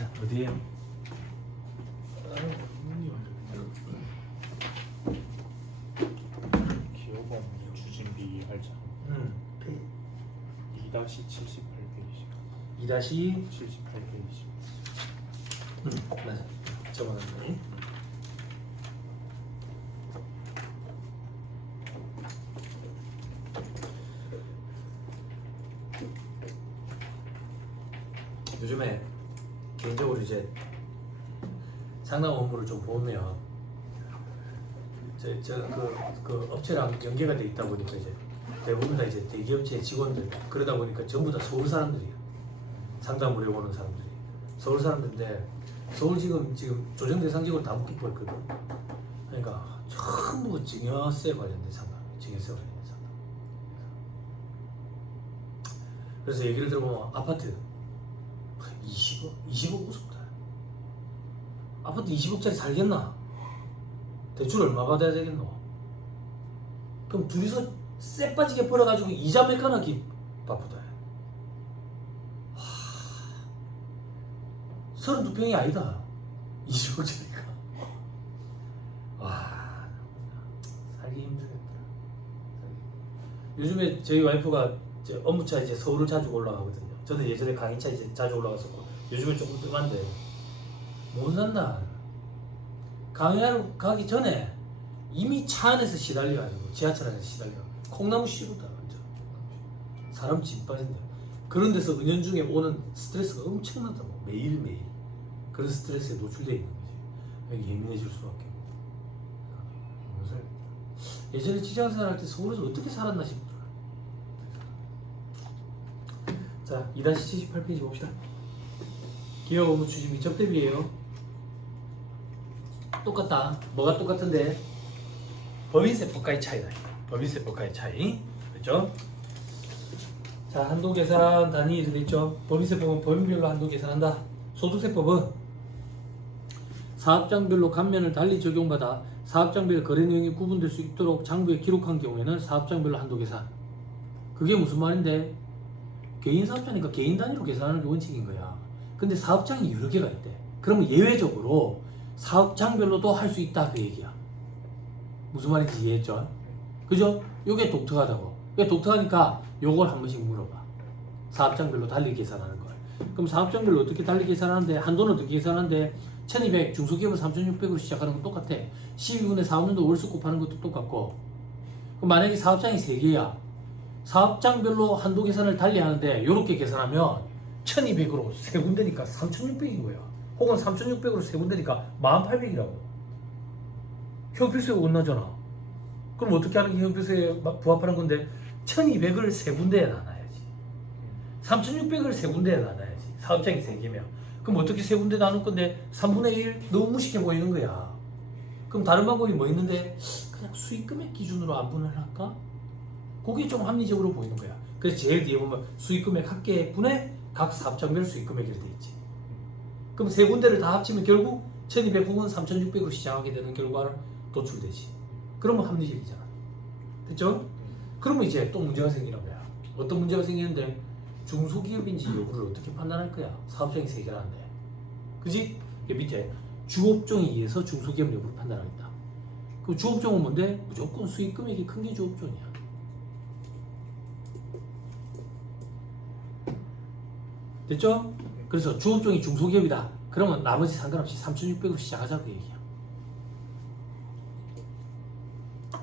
자, 어디에요? 기호번 주진비 할자 2-78페이지 2-78페이지. 78페이지 맞아. 적어놨네. 요즘에 개인적으로 이제 상담 업무를 좀 보면 그 업체랑 연계가 돼 있다 보니까 이제 대부분 다 이제 대기업체 직원들 그러다 보니까 전부 다 서울 사람들이야. 상담을 해보는 사람들이 서울 사람들인데 서울 지금 조정 대상직으로 다 묶여 있거든. 그러니까 전부 증여세 관련된 상담, 증여세 관련된 상담. 그래서 얘기를 들어보면 아파트 20억 우습다. 아파트 20억짜리 살겠나? 대출 얼마 받아야 되겠노? 그럼 둘이서 쎄 빠지게 벌어가지고 이자 메꿔나기 바쁘다. 32평이 아니다. 20억짜리가. 와, 살기 힘들겠다. 요즘에 저희 와이프가 이제 업무차 이제 서울을 자주 올라가거든요. 저는 예전에 강의차 이제 자주 올라갔었고, 요즘은 조금 뜸한데, 못 산다. 강의하러 가기 전에 이미 차 안에서 시달려가지고, 지하철 안에서 시달려. 콩나무 씨루다, 완전. 사람 진 빠진다. 그런 데서 은연중에 오는 스트레스가 엄청나다. 매일매일. 그런 스트레스에 노출되어 있는 거지. 예민해질 수밖에 없고. 예전에 직장생활 할 때 서울에서 어떻게 살았나 싶더라. 자, 2-78페이지 봅시다. 기업 업무 추진 및 접대비예요. 똑같다. 뭐가 똑같은데? 법인세법과의 차이다. 법인세법과의 차이. 그렇죠? 자, 한도 계산 단위 이렇게 있죠. 법인세법은 법인별로 한도 계산한다. 소득세법은 사업장별로 감면을 달리 적용받아 사업장별 거래 내용이 구분될 수 있도록 장부에 기록한 경우에는 사업장별로 한도 계산. 그게 무슨 말인데? 개인 사업자니까 개인 단위로 계산하는 게 원칙인 거야. 근데 사업장이 여러 개가 있대. 그러면 예외적으로 사업장별로도 할 수 있다 그 얘기야. 무슨 말인지 이해했죠? 그죠? 요게 독특하다고. 이게 독특하니까 요걸 한 번씩 물어봐. 사업장별로 달리 계산하는 걸. 그럼 사업장별로 어떻게 달리 계산하는데, 한도는 어떻게 계산하는데, 1200 중소기업은 3600으로 시작하는 건 똑같아. 12분의 4년도 월수 곱하는 것도 똑같고. 그럼 만약에 사업장이 3개야. 사업장별로 한도 계산을 달리 하는데 요렇게 계산하면 1200으로 3군데니까 3600인 거야. 혹은 3600으로 3군데니까 1800이라고. 형평수가 끝나잖아. 그럼 어떻게 하는 게 형평수에 부합하는 건데, 1200을 3군데에 나눠야지. 3600을 3군데에 나눠야지. 사업장이 3개면. 그럼 어떻게 3군데 나눌 건데 3분의 1 너무 무식해 보이는 거야. 그럼 다른 방법이 뭐 있는데, 그냥 수익금액 기준으로 안분을 할까? 그게 좀 합리적으로 보이는 거야. 그래서 제일 뒤에 보면 수익금액 합계분의 각 사업장별 수익금액이 돼 있지. 그럼 3군데를 다 합치면 결국 1200 혹은 3600으로 시작하게 되는 결과를 도출되지. 그러면 합리적이잖아. 됐죠? 그러면 이제 또 문제가 생기는 거야. 어떤 문제가 생기는데, 중소기업인지 여부를 어떻게 판단할 거야? 사업장이 3개라는데. 그지? 밑에 주업종에 의해서 중소기업 여부를 판단하겠다. 그럼 주업종은 뭔데? 무조건 수익금액이 큰 게 주업종이야. 됐죠? 그래서 주업종이 중소기업이다. 그러면 나머지 상관없이 3600으로 시작하자 그 얘기야.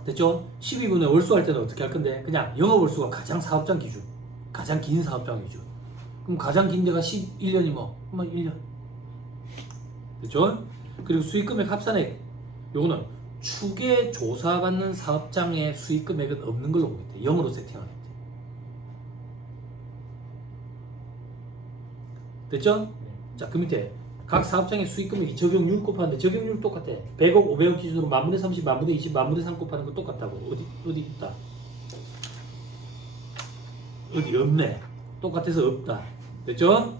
됐죠? 12분의 월수 할 때는 어떻게 할 건데? 그냥 영업월수가 가장 사업장 기준. 가장 긴 사업장 기준. 그럼 가장 긴 데가 11년이 뭐? 1년. 됐죠? 그리고 수익금액 합산액. 요거는 추계 조사받는 사업장의 수익금액은 없는 걸로 보겠대. 0으로 세팅하겠대. 됐죠? 자, 그 밑에 각 사업장의 수익금액이 적용률 곱하는데 적용률 똑같아. 100억, 500억 기준으로 만분의 30, 만분의 20, 만분의 3 곱하는 거 똑같다고. 어디 있다? 어디 없네. 똑같아서 없다. 됐죠?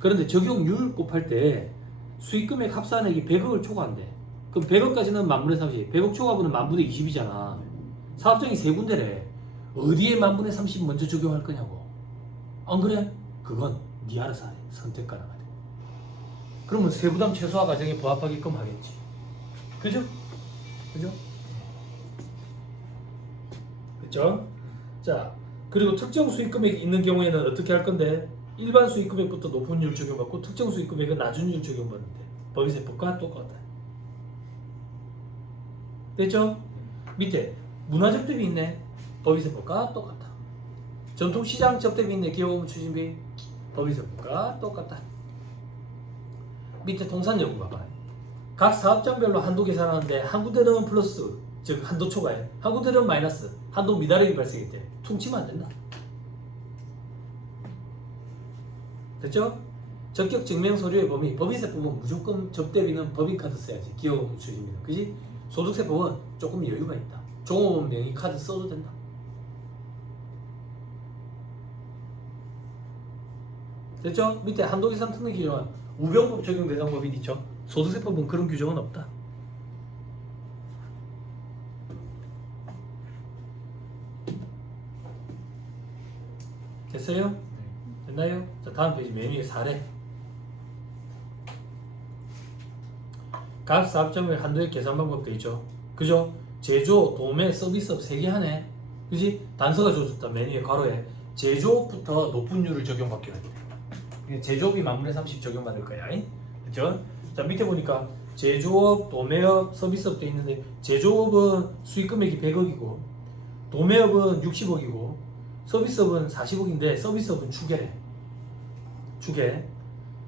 그런데 적용률 곱할 때 수익금액 합산액이 100억을 초과한대. 그럼 100억까지는 만분의 30, 100억 초과분은 만분의 20이잖아. 사업장이 3군데래. 어디에 만분의 30 먼저 적용할 거냐고. 안 그래? 그건 네 알아서 해. 선택 가능하대. 그러면 세부담 최소화 과정에 부합하게끔 하겠지. 그죠? 그죠? 그죠? 자, 그리고 특정 수익 금액이 있는 경우에는 어떻게 할 건데? 일반 수익 금액부터 높은 율 적용받고 특정 수익 금액은 낮은 율 적용받는데 법인세법과 똑같다. 됐죠? 밑에 문화적 대비 있네. 법인세법과 똑같다. 전통시장 접대비 있네. 기업업무 추진비 법인세법과 똑같다. 밑에 통산여부 봐봐. 각 사업장별로 한도 계산하는데 한 군데는 플러스, 즉 한도 초과해. 한 군데는 마이너스, 한도 미달액이 발생했대. 퉁치면 안 된다. 됐죠? 적격 증명 서류의 범위, 법인세법은 무조건 접대비는 법인카드 써야지. 기업업무 추진비는. 그지? 소득세법은 조금 여유가 있다. 종업원 명의 카드 써도 된다. 됐죠? 밑에 한도계산 특례 기준은 우병법 적용 대상 법인 있죠? 소득세법은 그런 규정은 없다. 됐어요? 됐나요? 자, 다음 페이지 맨 위에 사례. 각 사업장별 한도의 계산 방법 돼 있죠? 그죠? 제조, 도매, 서비스업 3개 하네. 그지? 단서가 주어졌다. 맨 위에 괄호에 제조업부터 높은 율을 적용받기로 했대. 제조업이 만분의 30 적용받을 거야. 그죠? 자, 밑에 보니까 제조업, 도매업, 서비스업 돼 있는데 제조업은 수익 금액이 100억이고 도매업은 60억이고 서비스업은 40억인데 서비스업은 추계래. 추계.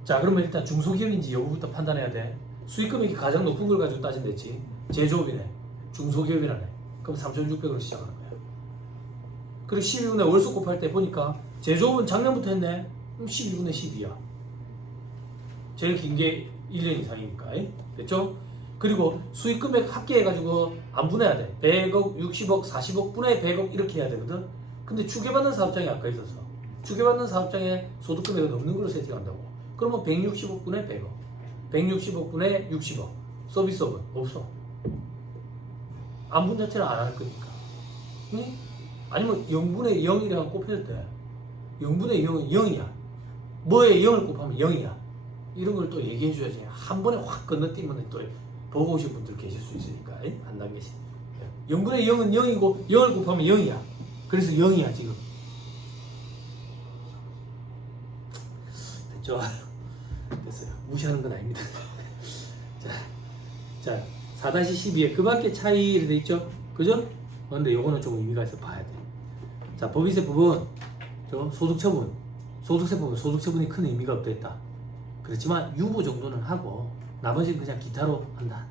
자, 그러면 일단 중소기업인지 여부부터 판단해야 돼. 수익 금액이 가장 높은 걸 가지고 따지면 됐지. 제조업이네. 중소기업이라네. 그럼 3,600으로 시작하는 거야. 그리고 12분의 월수 곱할 때 보니까 제조업은 작년부터 했네. 그럼 12분의 12야. 제일 긴 게 1년 이상이니까. 됐죠? 그리고 수익 금액 합계해가지고 안 분해야 돼. 100억, 60억, 40억 분의 100억 이렇게 해야 되거든. 근데 추계받는 사업장이 아까 있었어. 추계받는 사업장에 소득 금액은 없는 걸로 세팅한다고. 그러면 160억 분의 100억, 160억 분의 60억. 서비스업은 없어. 안분 자체를 안 할 거니까. 응? 아니면 0분의 0이라고 곱해줄 때 0분의 0은 0이야. 뭐에 0을 곱하면 0이야. 이런 걸 또 얘기해 줘야지. 한 번에 확 건너뛰면 또 보고 오신 분들 계실 수 있으니까. 한 단계씩. 0분의 0은 0이고 0을 곱하면 0이야. 그래서 0이야 지금. 됐죠? 됐어요. 무시하는 건 아닙니다. 자 4-12에 그 밖에 차이를 돼 있죠? 그죠? 근데 요거는 좀 의미가 있어 봐야 돼. 자, 법인세법은 소득처분, 소득세법은 소득처분이 큰 의미가 없다. 그렇지만 유보 정도는 하고 나머지는 그냥 기타로 한다.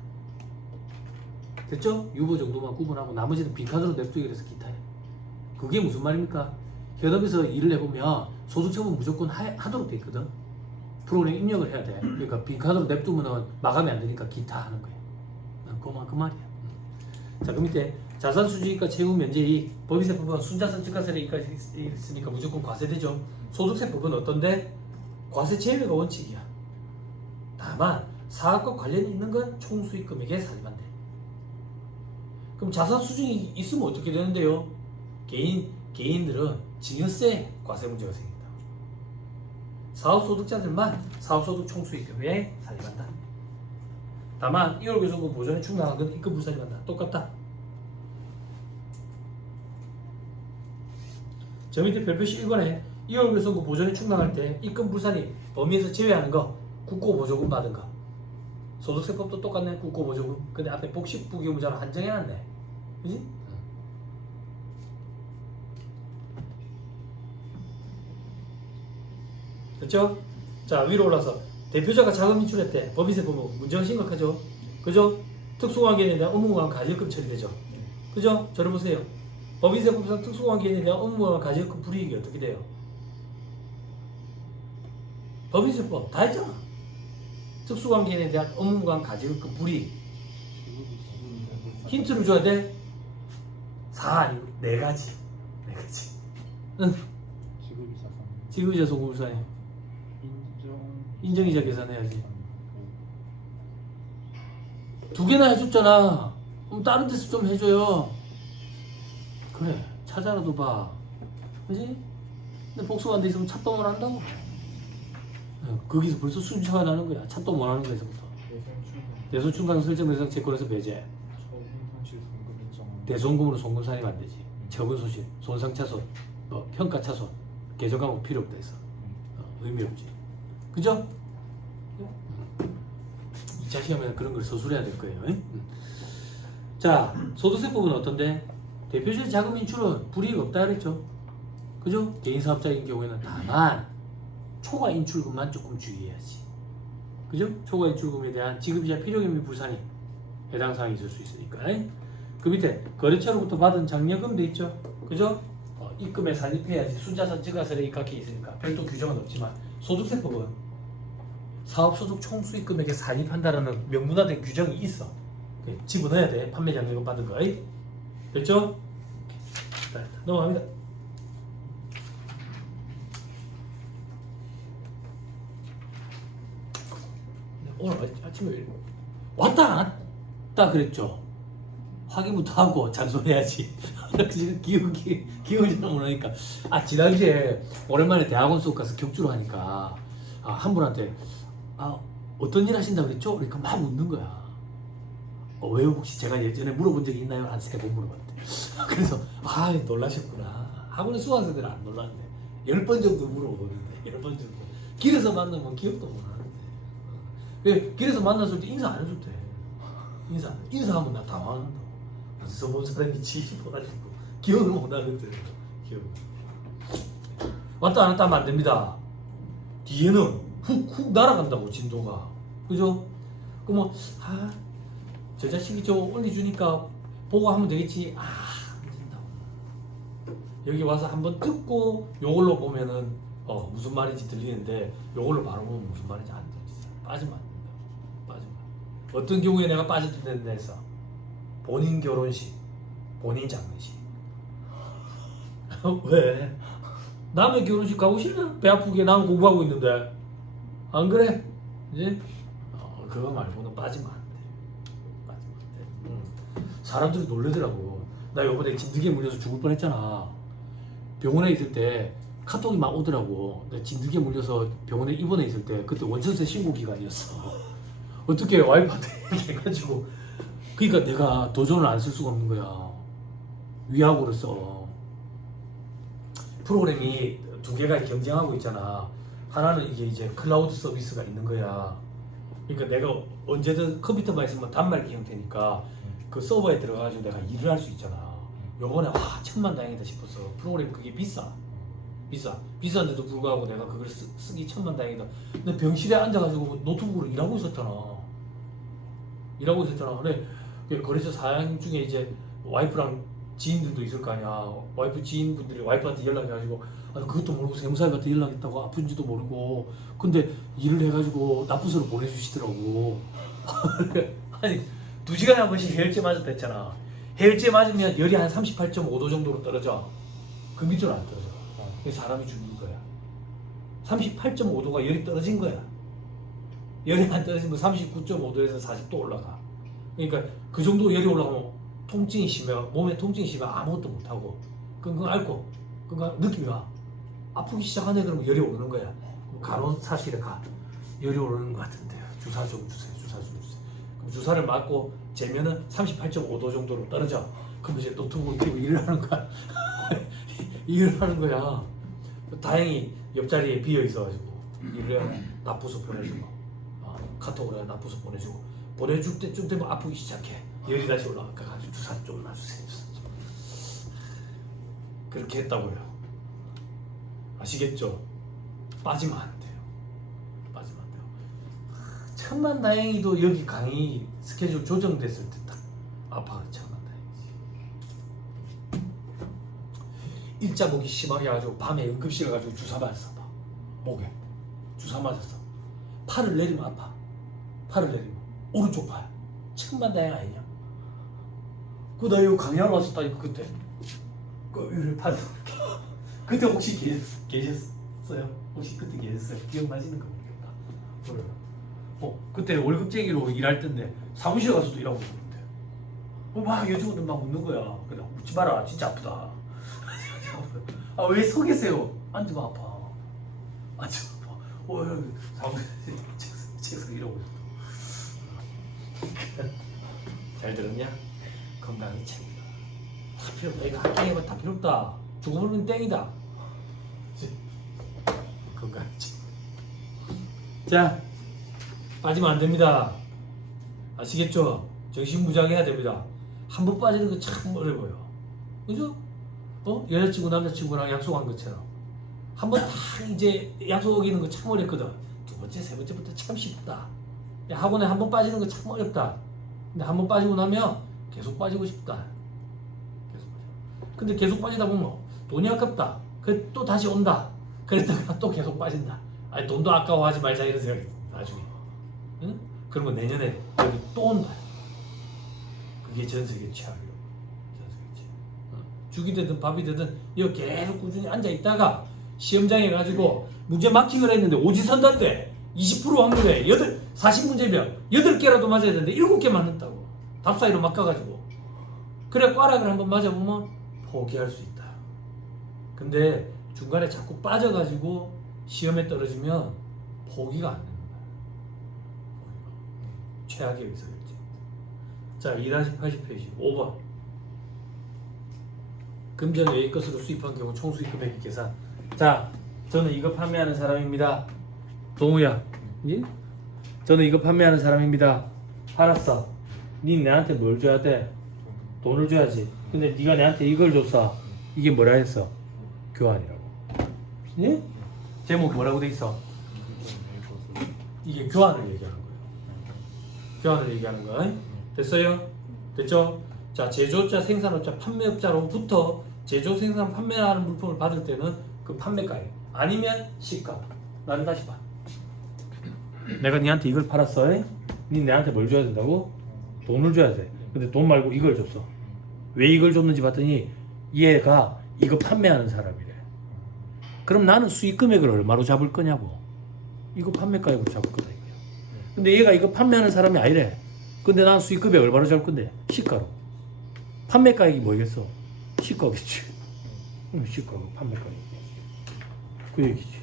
됐죠? 유보 정도만 구분하고 나머지는 빈카드로 냅두기 그래서 기타에. 그게 무슨 말입니까? 현업에서 일을 해보면 소득처분 무조건 하도록 돼 있거든. 프로그램 입력을 해야 돼. 그러니까 빈카드로 냅두면 마감이 안 되니까 기타 하는 거야. 그 말이야. 자, 그 밑에 자산수지가 채무 면제이익. 법인세법은 순자산 증가세가 있으니까 무조건 과세되죠. 소득세법은 어떤데? 과세 제외가 원칙이야. 다만 사업과 관련이 있는 건 총수익 금액에 살입안 돼. 그럼 자산수준이 있으면 어떻게 되는데요? 개인들은 증여세 과세 문제가 생긴다. 사업소득자들만 사업소득 총수익금에 살입한다. 다만 2월 교섭금 보전에 충당한 건 입금 불살입한다. 똑같다. 저 밑에 별표시 1번에 2월 교섭금 보전에 충당할 때 입금 불살이 범위에서 제외하는 거 국고 보조금 받은 거. 소득세법도 똑같네. 국고 보조금. 근데 앞에 복식 부기업자로 한정해놨네. 그지? 됐죠? 자, 위로 올라서 대표자가 자금 인출했대. 법인세법은 문제가 심각하죠. 그죠? 특수관계인에 대한 업무관 가지역금 처리되죠. 그죠? 저를 보세요. 법인세법상 특수관계인에 대한 업무관 가지역금 불이익이 어떻게 돼요? 법인세법 다 했잖아. 특수관계인에 대한 업무관 가지역금 불이익. 힌트를 줘야 돼? 4 아니고 4가지. 4가지. 응. 지급이자 소급불산이에요. 인정이자 계산해야지. 2개나 해줬잖아. 그럼 다른 데서 좀 해줘요. 그래, 찾아라도 봐. 그지? 근데 복수가 안 돼 있으면 찾동을 한다고. 거기서 벌써 순차가 나는 거야. 참도 못 하는 거에서부터. 대손 충당 설정 대상 채권에서 배제. 처분상실 송금 인정. 대손금으로 송금 산입 안 되지. 처분 소실, 손상 차손, 평가 차손, 개정 과목 필요 없다 해서 의미 없지. 그죠? 이 자식 하면 그런 걸 서술해야 될 거예요. 자, 소득세법은 어떤데? 대표적 자금 인출은 불이익 없다 그랬죠. 그죠? 개인 사업자인 경우에는 다만 초과 인출금만 조금 주의해야지. 그죠? 초과 인출금에 대한 지급이자 필요금이 불산이 해당 사항이 있을 수 있으니까. 그 밑에 거래처로부터 받은 장려금 돼 있죠. 그죠? 입금에 산입해야지. 순자산 증가세에 입각해 있으니까 별도 규정은 없지만 소득세법은 사업소득 총수익금액에 산입한다라는 명문화된 규정이 있어. 집어넣어야 돼. 판매 장려금 받은 거. 됐죠? 자, 넘어갑니다. 오늘 아침에 왔다 안 왔다 그랬죠. 확인부터 하고 잔소리해야지. 지금 기억이 잘 못하니까. 지난주에 오랜만에 대학원 수업 가서 격주로 하니까 한 분한테 어떤 일 하신다고 그랬죠? 그러니까 막 웃는 거야. 왜 혹시 제가 예전에 물어본 적이 있나요? 한 3번 물어봤대. 그래서 놀라셨구나. 학원의 수강생들은 안 놀랐는데 10번 정도 물어보는데 10번 정도. 길에서 만나면 기억도 못 하는데. 길에서 만났을 때 인사 안 해줬대. 인사하면 나 당황한다. 서본 사람이 지집어가지고 기억을 못 하거든. 기억. 왔다 안 왔다 하면 안 됩니다. 뒤에는 훅 날아간다고 진도가. 그죠? 그럼 저 자식이 저 올려주니까 보고 하면 되겠지. 안 된다고. 여기 와서 한번 듣고 요걸로 보면은 무슨 말인지 들리는데 요걸로 바로 보면 무슨 말인지 안 들리지. 빠지면 안 된다. 빠지면. 어떤 경우에 내가 빠져도 된다 해서 본인 결혼식, 본인 장례식. 왜? 남의 결혼식 가고 싶나? 배 아프게 난 공부하고 있는데. 안 그래? 이제 그거 말고는 빠지면 안 돼. 빠지면 안 돼. 사람들이 놀래더라고. 나 요번에 진드기에 물려서 죽을 뻔했잖아. 병원에 있을 때 카톡이 막 오더라고. 내가 진드기에 물려서 병원에 입원해 있을 때 그때 원천세 신고 기간이었어. 어떻게 와이프한테 해가지고. 그러니까 내가 도전을 안 쓸 수가 없는 거야. 위약으로 써. 프로그램이 2개가 경쟁하고 있잖아. 하나는 이게 이제 클라우드 서비스가 있는 거야. 그러니까 내가 언제든 컴퓨터만 있으면 단말기 형태니까 그 서버에 들어가가지고 내가 일을 할 수 있잖아. 요번에 천만다행이다 싶었어. 프로그램 그게 비싼데도 불구하고 내가 그걸 쓰기 천만다행이다. 근데 병실에 앉아가지고 노트북으로 일하고 있었잖아. 근데 거래처 사양 중에 이제 와이프랑 지인들도 있을 거 아니야. 와이프 지인분들이 와이프한테 연락해가지고 그것도 모르고 세무사한테 연락했다고 아픈지도 모르고 근데 일을 해가지고 납부서를 보내주시더라고. 아니 2시간에 한 번씩 해열제 맞았다 했잖아. 해열제 맞으면 열이 한 38.5도 정도로 떨어져. 그 밑으로 안 떨어져. 그래서 사람이 죽는 거야. 38.5도가 열이 떨어진 거야. 열이 안 떨어지면 39.5도에서 40도 올라가. 그러니까 그 정도 열이 올라가면 통증이 심해요. 몸에 통증이 심해요. 아무것도 못하고 그건 앓고 그건 느낌이 와. 아프기 시작하네. 그러면 열이 오르는 거야. 간호사실에 가. 열이 오르는 것 같은데 주사 좀 주세요. 그럼 주사를 맞고 재면은 38.5도 정도로 떨어져. 그럼 이제 노트북을 켜고 일을 하는 거야. 일을 하는 거야. 다행히 옆자리에 비어 있어가지고 일을 납부서 보내주고 카톡으로 납부서 보내줄 때쯤 되면 아프기 시작해. 열이 다시 올라가가지고 주사 좀 놔주세요. 그렇게 했다고요. 아시겠죠? 빠지면 안 돼요. 천만다행히도 여기 강의 스케줄 조정됐을 때 딱 아파. 천만다행이지. 일자 목이 심하게 해가지고 밤에 응급실에 가지고 주사 맞았어. 목에 주사 맞았어. 팔을 내리면 아파. 오른쪽 팔. 천만다행 아니냐? 나 이거 강의하러 왔었다니까 그때. 그 팔. 그때 혹시 계셨어요? 혹시 그때 계셨어요? 기억나시는 거 모르겠다. 그래. 그때 월급쟁이로 일할 때인데 사무실에 가서도 일하고 있었는데 막 여직원들 막 웃는 거야. 그냥 웃지 마라. 진짜 아프다. 왜 서 계세요? 앉으면 아파. 사무실 책상 이러고 잘 들었냐? 건강이 최고다. 다 필요 없다. 이거 학교에만 다 필요 없다. 죽으면 땡이다. 건강이 최고. 자, 빠지면 안 됩니다. 아시겠죠? 정신무장해야 됩니다. 한 번 빠지는 거 참 어려워요. 그죠? 여자친구 남자친구랑 약속한 것처럼 한 번 딱 이제 약속 어기는 거 참 어렵거든. 두 번째 세 번째부터 참 쉽다. 학원에 한 번 빠지는 거 참 어렵다. 근데 한 번 빠지고 나면 계속 빠지고 싶다. 계속 빠져. 근데 계속 빠지다 보면 돈이 아깝다. 그래 또 다시 온다. 그랬다가 또 계속 빠진다. 아니 돈도 아까워하지 말자 이런 생각이 나중에. 응? 그러면 내년에 여기 또 온다. 그게 전 세계 최악이에요. 전 세계 최악. 죽이 되든 밥이 되든 여기 계속 꾸준히 앉아 있다가 시험장에 가지고 문제 마킹을 했는데 오지선다인데 20% 확률에 40문제면 8개라도 맞아야 되는데 7개 맞는다고. 답 사이로 막 가가지고. 그래 꽈락을 한번 맞아보면 포기할 수 있다. 근데 중간에 자꾸 빠져가지고 시험에 떨어지면 포기가 안 된다. 최악의 의사결정. 자, 2-80페이지 5번. 금전 외의 것으로 수입한 경우 총 수입 금액 계산. 자, 저는 이거 판매하는 사람입니다. 동우야, 예? 저는 이거 판매하는 사람입니다. 알았어. 니 내한테 뭘 줘야 돼? 돈을 줘야지. 근데 네가 내한테 이걸 줬어. 이게 뭐라 했어? 교환이라고. 예? 제목 뭐라고 돼 있어? 이게 교환을 얘기하는 거예요. 교환을 얘기하는 거. 됐어요? 됐죠? 자, 제조업자, 생산업자, 판매업자로부터 제조, 생산, 판매하는 물품을 받을 때는 그 판매가액 아니면 시가. 나는 다시 봐. 내가 니한테 이걸 팔았어. 니 내한테 뭘 줘야 된다고? 돈을 줘야 돼. 근데 돈 말고 이걸 줬어. 왜 이걸 줬는지 봤더니 얘가 이거 판매하는 사람이래. 그럼 나는 수익 금액을 얼마로 잡을 거냐고. 이거 판매가액으로 잡을 거다 이거야. 근데 얘가 이거 판매하는 사람이 아니래. 근데 난 수익 금액 얼마로 잡을 건데? 시가로. 판매가액이 뭐겠어? 시가겠지. 시가고 판매가액. 그 얘기지.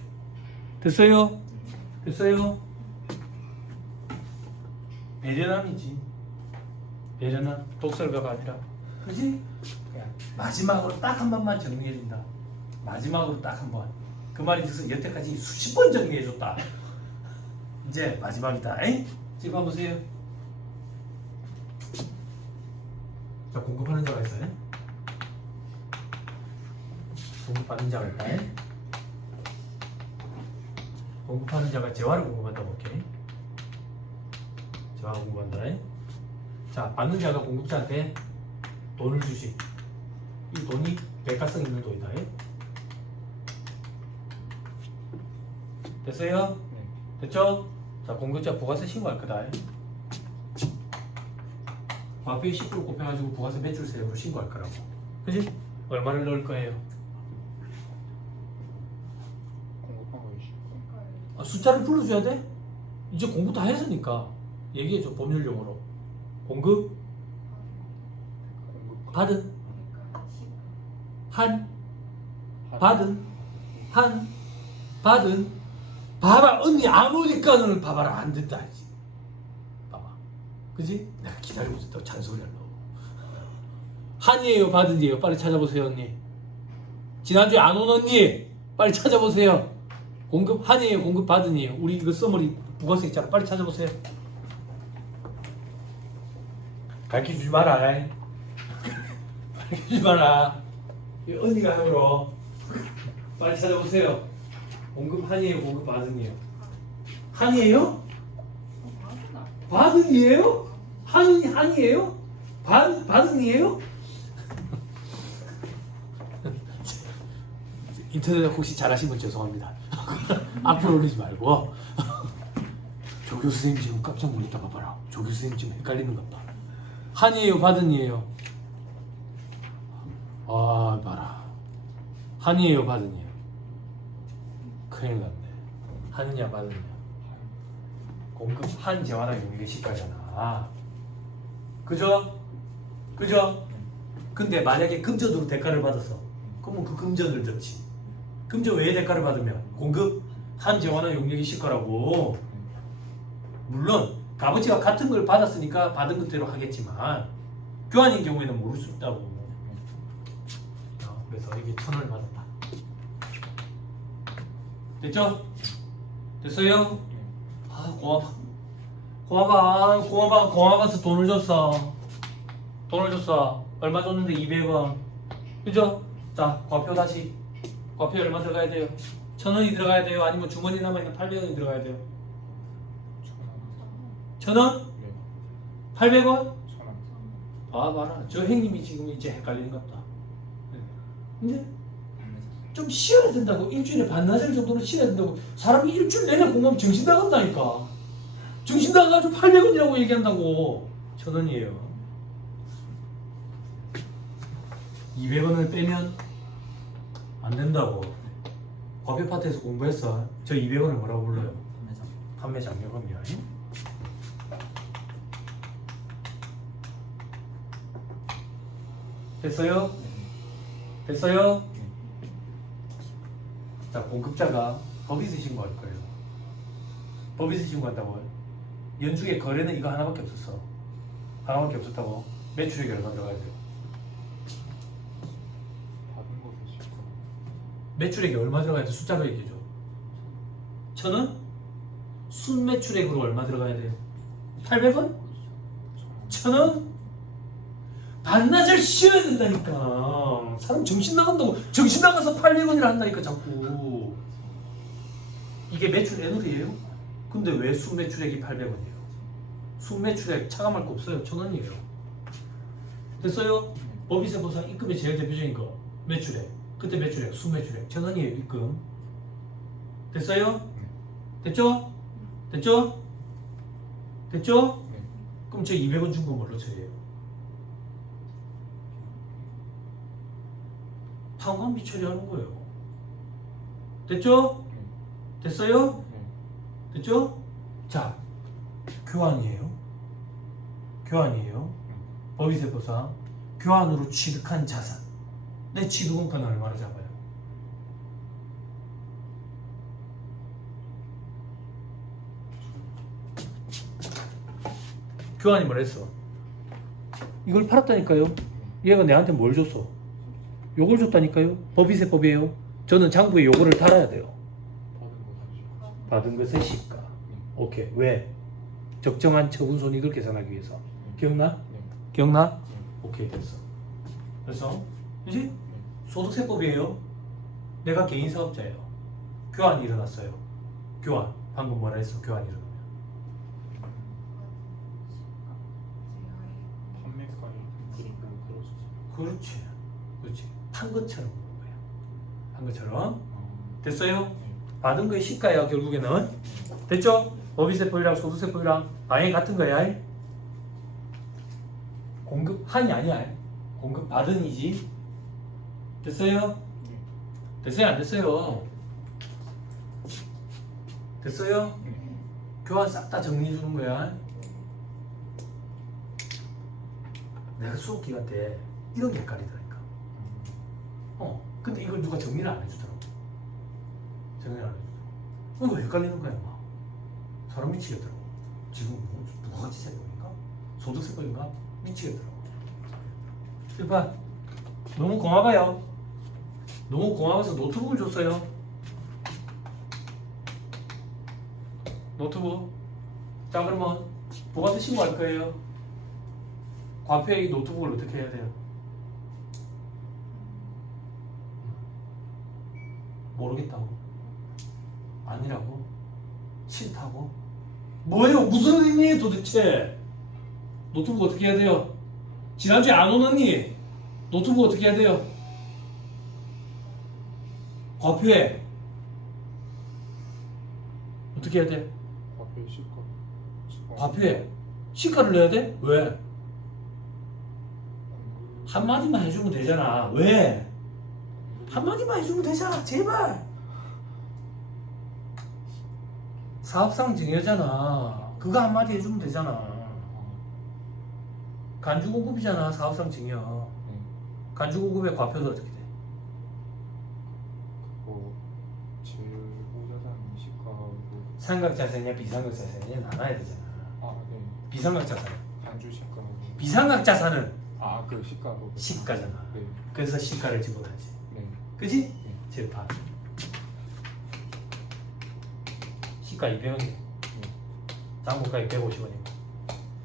됐어요? 됐어요? 배려남이지. 배려남. 독설가가 아니라. 그지? 마지막으로 딱 한 번만 정리해준다. 마지막으로 딱 한 번. 그 말이 즉슨 여태까지 수십 번 정리해줬다. 이제 마지막이다. 에이? 지금 한번 보세요. 자, 공급하는 자가 있어요. 공급받는 자가 있다. 공급하는 자가 재화를 공급한다고. 오케이. 재화 공급한다. 자, 받는 자가 공급자한테 돈을 주시. 이 돈이 대가성 있는 돈이다. 됐어요? 됐죠? 자, 공급자 부가세 신고할 거다. 과표의 10% 곱해가지고 부가세 매출세로 신고할 거라고. 그지? 얼마를 넣을 거예요? 공급한 거 20. 숫자를 불러줘야 돼? 이제 공부 다 했으니까 얘기해줘. 법률용어로. 공급 받은 한 받은 한 받은 봐봐. 언니 안 오니까는 봐봐라. 안 된다 하지. 봐봐. 그지? 내가 기다리고 있었다고 잔소리 하려고. 한이에요 받은이에요? 빨리 찾아보세요 언니. 지난주에 안 온 언니 빨리 찾아보세요. 공급 한이에요 공급 받은이에요? 우리 이거 써머리 부가세 있잖아. 빨리 찾아보세요. 가르쳐주지 마라. 가르쳐주지 마라. 언니가 하므로 빨리 찾아보세요. 공급 한이에요 공급 받은이에요? 한이에요? 받은이에요? 한이에요? 받은이에요? 인터넷 혹시 잘하시면 죄송합니다. 앞으로 올리지 말고. 조교 선생님 지금 깜짝 놀랐다 봐봐라. 조교 선생님 지금 헷갈리는 것 봐. 한이에요 받은이에요? 아 봐라. 한이에요 받은이에요? 큰일 났네. 한이냐 받은이냐. 공급 한 재화당 용익의 시가잖아. 그죠? 그죠? 근데 만약에 금전으로 대가를 받았어. 그러면 그 금전을 넣지. 금전 외에 대가를 받으면 공급 한재원은 용역이 시가라고. 물론 값어치가 같은 걸 받았으니까 받은 것대로 하겠지만 교환인 경우에는 모를 수 있다고. 그래서 이게 1,000원을 받았다. 됐죠? 됐어요? 아 고마워서 돈을 줬어. 얼마 줬는데 200원. 그죠? 자, 과표 다시. 과표 얼마 들어가야 돼요? 1,000원이 들어가야 돼요? 아니면 주머니 남아있는 800원이 들어가야 돼요? 1,000원? 네. 800원? 1,000원. 아, 봐라. 저 형님이 지금 이제 헷갈리는 것 같다. 근데 좀 쉬어야 된다고. 일주일에 반나절 정도는 쉬어야 된다고. 사람이 일주일 내내 공부하면 정신 나간다니까. 정신 나가가지고 800원이라고 얘기한다고. 1,000원이에요. 200원을 빼면 안 된다고. 과표 파트에서 공부했어. 저 200원을 뭐라고 불러요? 판매 장려금이야. 됐어요? 됐어요? 자, 공급자가 법인세 신고할 거예요. 법인세 신고한다고요? 연중에 거래는 이거 하나밖에 없었어. 하나밖에 없었다고? 매출액이 얼마 들어가야 돼요? 받은 거 드실 거. 매출액이 얼마 들어가야 돼? 숫자로 얘기해줘. 1,000원? 순매출액으로 얼마 들어가야 돼요? 800원? 1,000원? 반나절 쉬어야 된다니까. 사람 정신 나간다고. 정신 나가서 800원이라 한다니까 자꾸. 이게 매출 애누리예요? 근데 왜 순매출액이 800원이에요? 순매출액 차감할 거 없어요. 1,000원이에요. 됐어요? 법인세 보상 입금의 제일 대표적인 거 매출액. 그때 매출액, 순매출액 1,000원이에요. 입금. 됐어요? 됐죠? 됐죠? 됐죠? 네. 그럼 저 200원 준 거 뭘로 처리해요? 상환비 처리하는 거예요. 됐죠? 됐어요? 됐죠? 자, 교환이에요. 교환이에요. 법인세 보상. 교환으로 취득한 자산. 내 취득원가는 얼마나 잡아요? 교환이 뭐랬어? 이걸 팔았다니까요. 얘가 내한테 뭘 줬어? 요걸 줬다니까요. 법인세법이에요. 저는 장부에 요거를 달아야 돼요. 받은 것의 시가. 오케이. 왜? 적정한 처분 손익을 계산하기 위해서. 기억나? 네. 기억나? 오케이, 됐어. 그래서 이제 소득세법이에요. 내가 개인 사업자예요. 교환이 일어났어요. 교환. 방금 뭐라 했어? 교환이 일어나면. 판매가를 그리고 그러시죠. 그렇지. 그렇지. 판 것처럼 보는 거야. 판 것처럼. 됐어요? 받은 거의 시가야 결국에는. 됐죠? 법인세법이랑 소득세법이랑 방향이 같은 거야. 공급 한이 아니야. 공급 받은이지. 됐어요? 됐어요? 안 됐어요? 됐어요? 교환 싹 다 정리해 주는 거야. 내가 수업 기간 때 이런 게 헷갈리더라니까. 근데 이걸 누가 정리를 안 해주더라고. 정리를 안 해주더라고. 왜 헷갈리는 거야, 막. 사람 미치겠더라고. 지금 뭐, 누가 같이 세법인가? 소득세법인가? 미치겠더라고. 일반 너무 고마워요. 너무 고마워서 노트북을 줬어요. 노트북. 자, 그러면 부가세 신고할 거예요. 과표에 이 노트북을 어떻게 해야 돼요? 모르겠다고? 아니라고? 싫다고? 뭐예요? 무슨 의미예요 도대체? 노트북 어떻게 해야 돼요? 지난주에 안 온 언니 노트북 어떻게 해야 돼요? 과표에 어떻게 해야 돼? 과표 시가. 과표에 시가를 내야 돼? 왜? 한마디만 해주면 되잖아. 왜? 한마디만 해주면 되잖아. 제발. 사업상 증여잖아. 그거 한마디 해주면 되잖아. 간주공급이잖아. 사업상 증여. 간주공급의 과표도 어떻게 돼? 그거 재고자산 시가 삼각자산이냐 비삼각자산이냐 나눠야 되잖아. 아, 네. 비삼각자산. 반주 시가. 비삼각자산은 아, 그 시가로. 시가잖아. 네. 그래서 시가를 집어넣지. 네. 그지? 네. 칠판. 시가 200원이야. 네. 장부가액 150원이고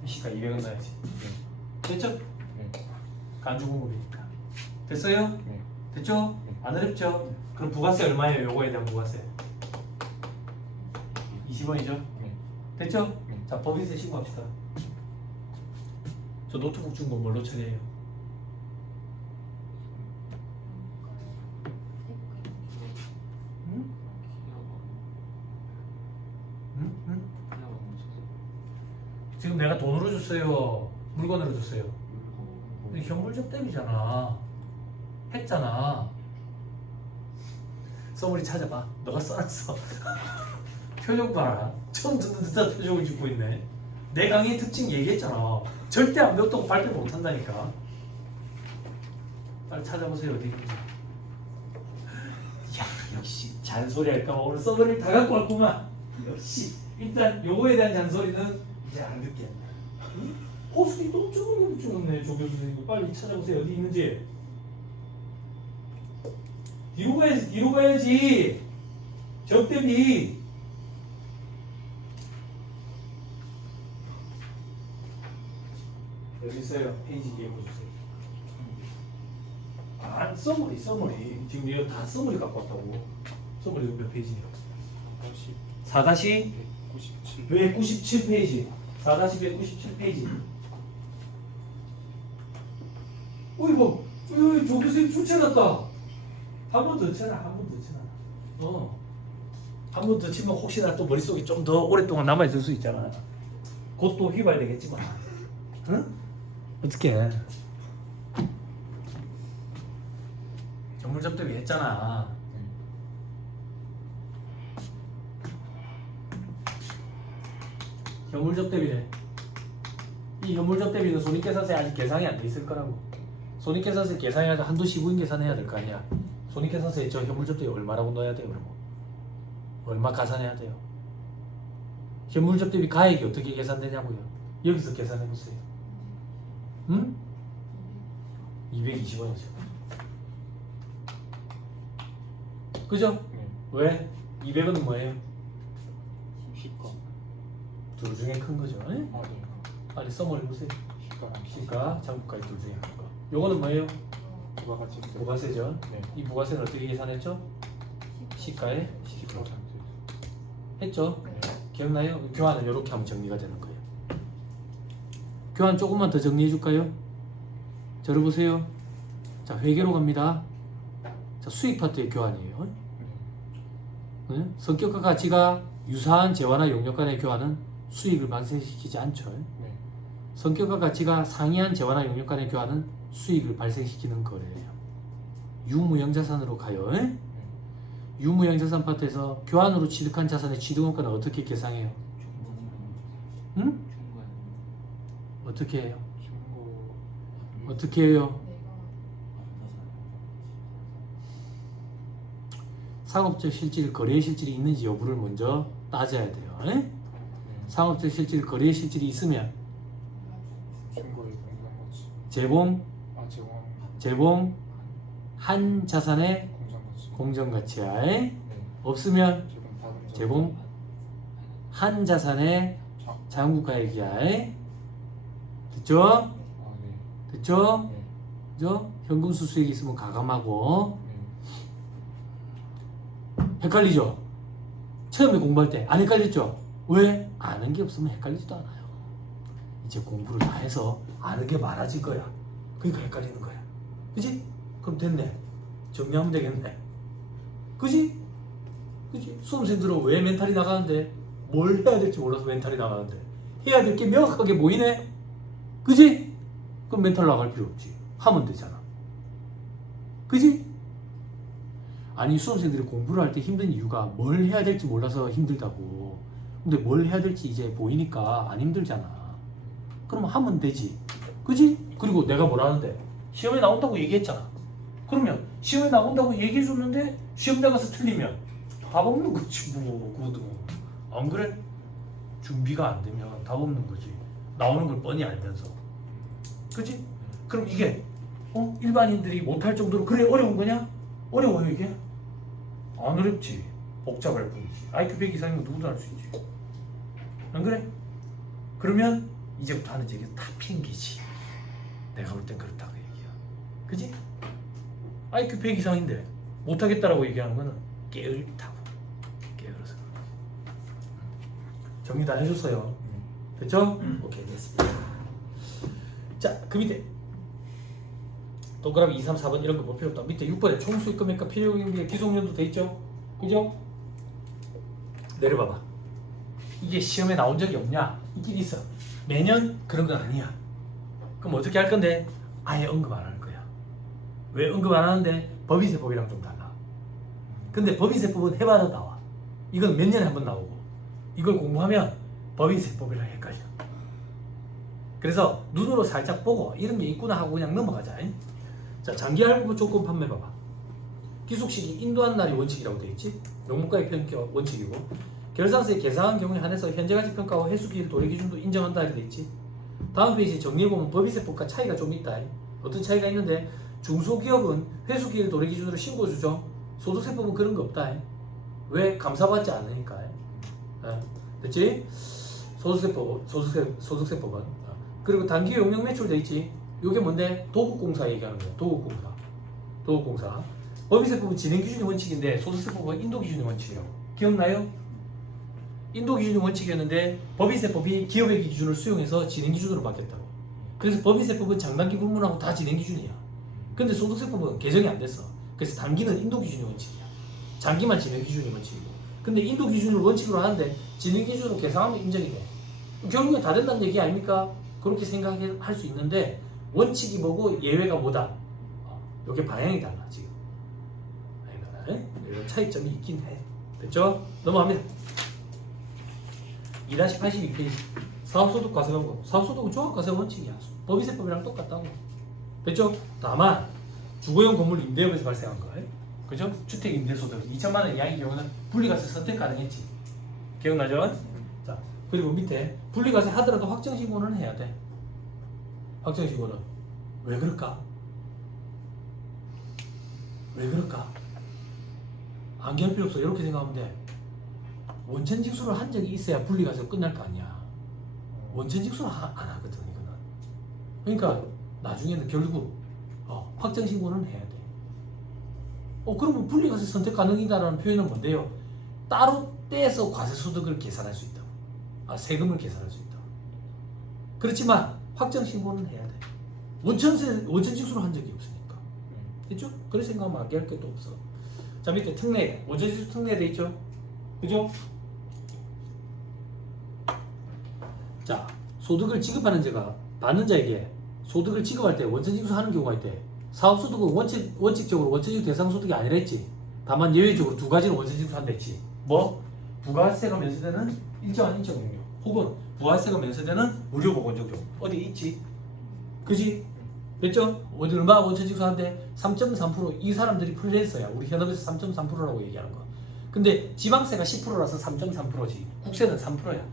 시가 200원 넣어야지. 됐죠? 네. 간주공급이니까. 됐어요? 네. 됐죠? 네. 안 어렵죠? 그럼 부가세 얼마예요? 요거에 대한 부가세 20원이죠? 네. 됐죠? 네. 자, 법인세 신고합시다. 저 노트북 준 거 뭘로 처리해요? 응? 응? 응? 지금 내가 돈으로 줬어요? 물건으로 줬어요? 근데 현물적 대비잖아. 했잖아. 써머리 찾아봐. 너가 써놨어. 표정 봐라. 처음 듣는 듯한 표정을 짓고 있네. 내 강의 특징 얘기했잖아. 절대 안 배웠다고 발표 못한다니까. 빨리 찾아보세요. 어디 있는지. 야, 역시 잔소리 할까봐 오늘 써머리를 다 갖고 왔구만. 역시 일단 요거에 대한 잔소리는 이제 안 듣겠네. 응? 호수기 또 찍었네. 조 교수님 이거 빨리 찾아보세요. 어디 있는지. 뒤로 가야지. 뒤로 가야지. 적대비. 여기 있어요. 페이지 뒤에 보세요. 아, 써머리. 지금 이거 다 써머리 갖고 왔다고. 써머리 몇 페이지냐? 4-197 197페이지. 4-197페이지. 어이구, 조 교수님 출첵났다. 한 번 더 쳐라. 한 번 더 쳐라. 한 번 더 치면 혹시나 또 머릿속에 좀 더 오랫동안 남아있을 수 있잖아. 곧 또 휘발되겠지만. 응? 어떡해. 정물접대비 했잖아. 현물접대비래. 이 현물접대비는 손익계산서에 아직 계산이 안 돼 있을 거라고. 손익계산서에 계산이 아니라 한도 시부인 계산해야 될 거 아니야. 손익계산서에 저 현물접대비 얼마라고 넣어야 돼요, 그러면? 얼마 가산해야 돼요? 현물접대비 가액이 어떻게 계산되냐고요? 여기서 계산해보세요. 응? 220원이죠. 그죠? 네. 왜? 200원은 뭐예요? 시가. 둘 중에 큰 거죠. 에? 아, 네. 빨리 써머리 보세요. 시가랑 시가, 장부가액 둘 중에 큰 거. 요거는 뭐예요? 부가가치. 부가세죠. 네. 이 부가세는 어떻게 계산했죠? 시가에 10%. 했죠? 네. 기억나요? 교환은 이렇게 하면 정리가 되는 거예요. 교환 조금만 더 정리해 줄까요? 저를 보세요. 자, 회계로 갑니다. 자, 수익 파트의 교환이에요. 네. 네? 성격과 가치가 유사한 재화나 용역 간의 교환은 수익을 발생시키지 않죠. 네. 성격과 가치가 상이한 재화나 용역 간의 교환은 수익을 발생시키는 거래예요. 유무형자산으로 가요. 네. 유무형자산 파트에서 교환으로 취득한 자산의 취득원가는 어떻게 계상해요? 응? 어떻게 해요? 중고. 어떻게 해요? 상업적 실질, 거래의 실질이 있는지 여부를 먼저 따져야 돼요. 에? 네. 상업적 실질, 거래의 실질이 있으면 중고의 공장가치. 재봉, 아, 재봉 한 자산의 공장가치. 공정가치야. 에? 네. 없으면 재봉 받은 자. 재봉 한 자산의 장부가액이야. 에? 됐죠? 아, 네. 됐죠? 네. 그죠? 현금 수수액이 있으면 가감하고. 네. 헷갈리죠? 처음에 공부할 때 안 헷갈렸죠? 왜? 아는 게 없으면 헷갈리지도 않아요. 이제 공부를 다 해서 아는 게 많아질 거야. 그러니까 헷갈리는 거야. 그지? 그럼 됐네. 정리하면 되겠네. 그지? 그지? 수험생들은 왜 멘탈이 나가는데? 뭘 해야 될지 몰라서 멘탈이 나가는데. 해야 될 게 명확하게 보이네? 그지? 그럼 멘탈 나갈 필요 없지. 하면 되잖아. 그지? 아니, 수험생들이 공부를 할 때 힘든 이유가 뭘 해야 될지 몰라서 힘들다고. 근데 뭘 해야 될지 이제 보이니까 안 힘들잖아. 그러면 하면 되지. 그지? 그리고 내가 뭐라는데? 시험에 나온다고 얘기했잖아. 그러면 시험에 나온다고 얘기해줬는데 시험 나가서 틀리면 답 없는 거지 뭐. 그것도 안 그래? 준비가 안 되면 답 없는 거지. 나오는 걸 뻔히 알면서. 그지? 그럼 이게 일반인들이 못할 정도로 그래 어려운 거냐? 어려워요 이게? 안 어렵지. 복잡할 뿐이지. IQ 100 이상이면 누구도 할 수 있지. 안 그래? 그러면 이제부터 하는 얘기는 다 핑계지. 내가 볼 땐 그렇다고 얘기야. 그지? IQ 100 이상인데 못하겠다라고 얘기하는 거는 게으르다고. 게으르서. 정리 다 해줬어요. 됐죠? 오케이 됐습니다. 자, 그 밑에 동그라미 2, 3, 4번 이런 거 볼 필요 없다. 밑에 6번에 총수익 금액과 필요경비의 기속연도 돼 있죠? 그죠? 내려봐봐. 이게 시험에 나온 적이 없냐? 있긴 있어. 매년 그런 건 아니야. 그럼 어떻게 할 건데? 아예 언급 안 할 거야. 왜 언급 안 하는데? 법인세법이랑 좀 달라. 근데 법인세법은 해마다 나와. 이건 몇 년에 한 번 나오고 이걸 공부하면 법인세법이랑 헷갈려. 그래서 눈으로 살짝 보고 이런 게 있구나 하고 그냥 넘어가자. 자, 장기할부 조건 판매 봐봐. 기속식이 인도한 날이 원칙이라고 되어 있지. 명목가액 평가 원칙이고 결산서에 계산한 경우에 한해서 현재가치 평가와 회수기일 도래 기준도 인정한다 이렇게 되어 있지. 다음 페이지 정리해보면 법인세법과 차이가 좀 있다. 어떤 차이가 있는데 중소기업은 회수기일 도래 기준으로 신고주죠. 소득세법은 그런 거 없다. 왜? 감사받지 않으니까. 됐지? 소득세법은 그리고 단기 용역 매출 돼 있지. 이게 뭔데? 도급공사 얘기하는 거야. 도급공사. 법인세법은 진행기준이 원칙인데 소득세법은 인도기준이 원칙이에요. 기억나요? 인도기준이 원칙이었는데 법인세법이 기업의 기준을 수용해서 진행기준으로 바뀌었다고. 그래서 법인세법은 장단기 불문하고 다 진행기준이야. 근데 소득세법은 개정이 안 됐어. 그래서 단기는 인도기준이 원칙이야. 장기만 진행기준이 원칙이고. 근데 인도기준을 원칙으로 하는데 진행기준으로 계산하면 인정이 돼. 결국엔 다 된다는 얘기 아닙니까? 그렇게 생각할 수 있는데 원칙이 뭐고 예외가 뭐다. 이게 방향이 달라 지금. 이런 차이점이 있긴 해. 됐죠? 넘어갑니다. 2-82페이지 사업소득 과세방법. 사업소득은 종합과세 원칙이야. 법인세법이랑 똑같다고. 됐죠? 다만 주거용 건물 임대업에서 발생한 거. 그죠? 주택 임대소득 2천만 원 이하의 경우는 분리과세 선택 가능했지. 기억나죠? 자, 그리고 밑에 분리과세 하더라도 확정신고는 해야 돼. 확정신고는 왜 그럴까? 왜 그럴까? 안기할 필요 없어. 이렇게 생각하면 돼. 원천징수를 한 적이 있어야 분리과세가 끝날 거 아니야. 원천징수를 안 하거든 이거는. 그러니까 나중에는 결국 확정신고는 해야 돼. 그러면 분리과세 선택 가능이다라는 표현은 뭔데요? 따로 떼서 과세소득을 계산할 수 있다고. 세금을 계산할 수 있다고. 그렇지만 확정신고는 해야 돼. 원천징수를 한 적이 없으니까. 됐죠? 그래 생각하면 안개할 것도 없어. 자, 밑에 특례. 원천징수 특례 돼 있죠? 그죠? 자, 소득을 지급하는 자가 받는 자에게 소득을 지급할 때 원천징수 하는 경우가 있대. 사업소득은 원칙적으로 원천징수 대상 소득이 아니라 했지. 다만 예외적으로 두 가지는 원천징수 한다 했지. 뭐? 부가세가 면세되는 일정한 인적용료 혹은 부가세가 면세되는 무료보건적용 어디 있지? 그지? 됐죠? 어디 얼마 원천징수 하는데 3.3% 이 사람들이 프리랜서야. 우리 현업에서 3.3%라고 얘기하는 거. 근데 지방세가 10%라서 3.3%지. 국세는 3%야.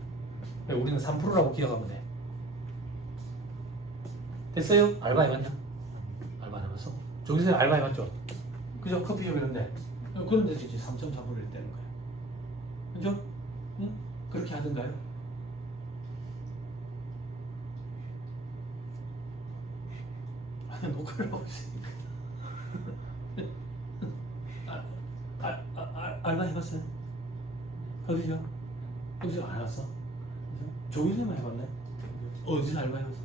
우리는 3%라고 기억하면 돼. 됐어요? 알바 해봤냐? 알바 안 해봤어? 저기서 알바 해봤죠? 그죠? 커피숍 이런데 그런데 이제 3.4%를 떼는 거야. 그죠? 응? 그렇게 하던가요? 아니 녹화를 하고 있으니까. 알바 해봤어요? 어디죠? 어디서 안 해봤어? 저기서만 해봤네? 어디서 알바 해봤어?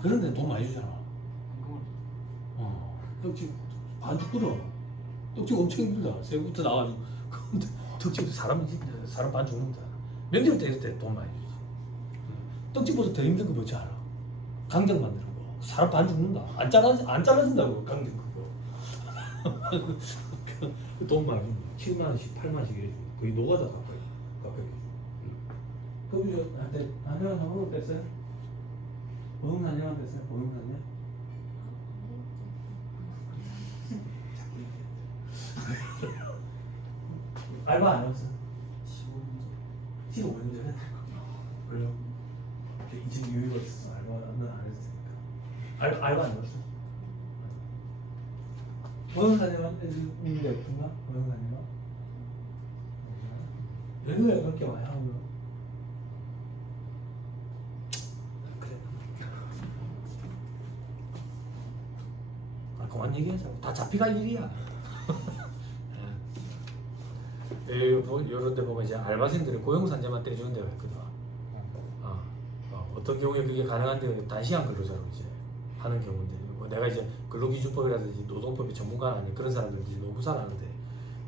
그런데 돈 많이 주잖아. 떡집 반죽 끓여. 떡집 엄청 힘들다. 새우부터 나와가지고. 근데 떡집도 사람 반죽 먹는다. 명절 때 이럴 때 돈 많이 주지. 떡집보다 더 힘든 거 뭐지 알아? 강정 만드는 거. 사람 반죽 먹는다. 안 잘라진다고 강정 그거. 돈 많이 준다. 7만 원씩 8만 원씩 이래. 거의 노가다 가까이. 그럼 저 한테 한명 한번 뺐어요? 보험사님만 뺐어요? 보험사님? 알바 안 해봤어? 15년 15년 전에? 그래요? 인생 여유가 있어서 알바는 안 했으니까. 알바 안 해봤어? 고용사님한테 있는데 없던가? 고용사님은? 연휴에 그렇게 많이 하고요. 그래. 그만 얘기하자고. 다 잡혀갈 일이야. 이런 데 보면 이제 알바생들은 고용산재만 떼주는 데가 있거든. 어떤 경우에 그게 가능한데 단시간 근로자로 이제 하는 경우인데, 뭐 내가 이제 근로기준법이라든지 노동법의 전문가는 아닌 그런 사람들이 너무 잘 아는데,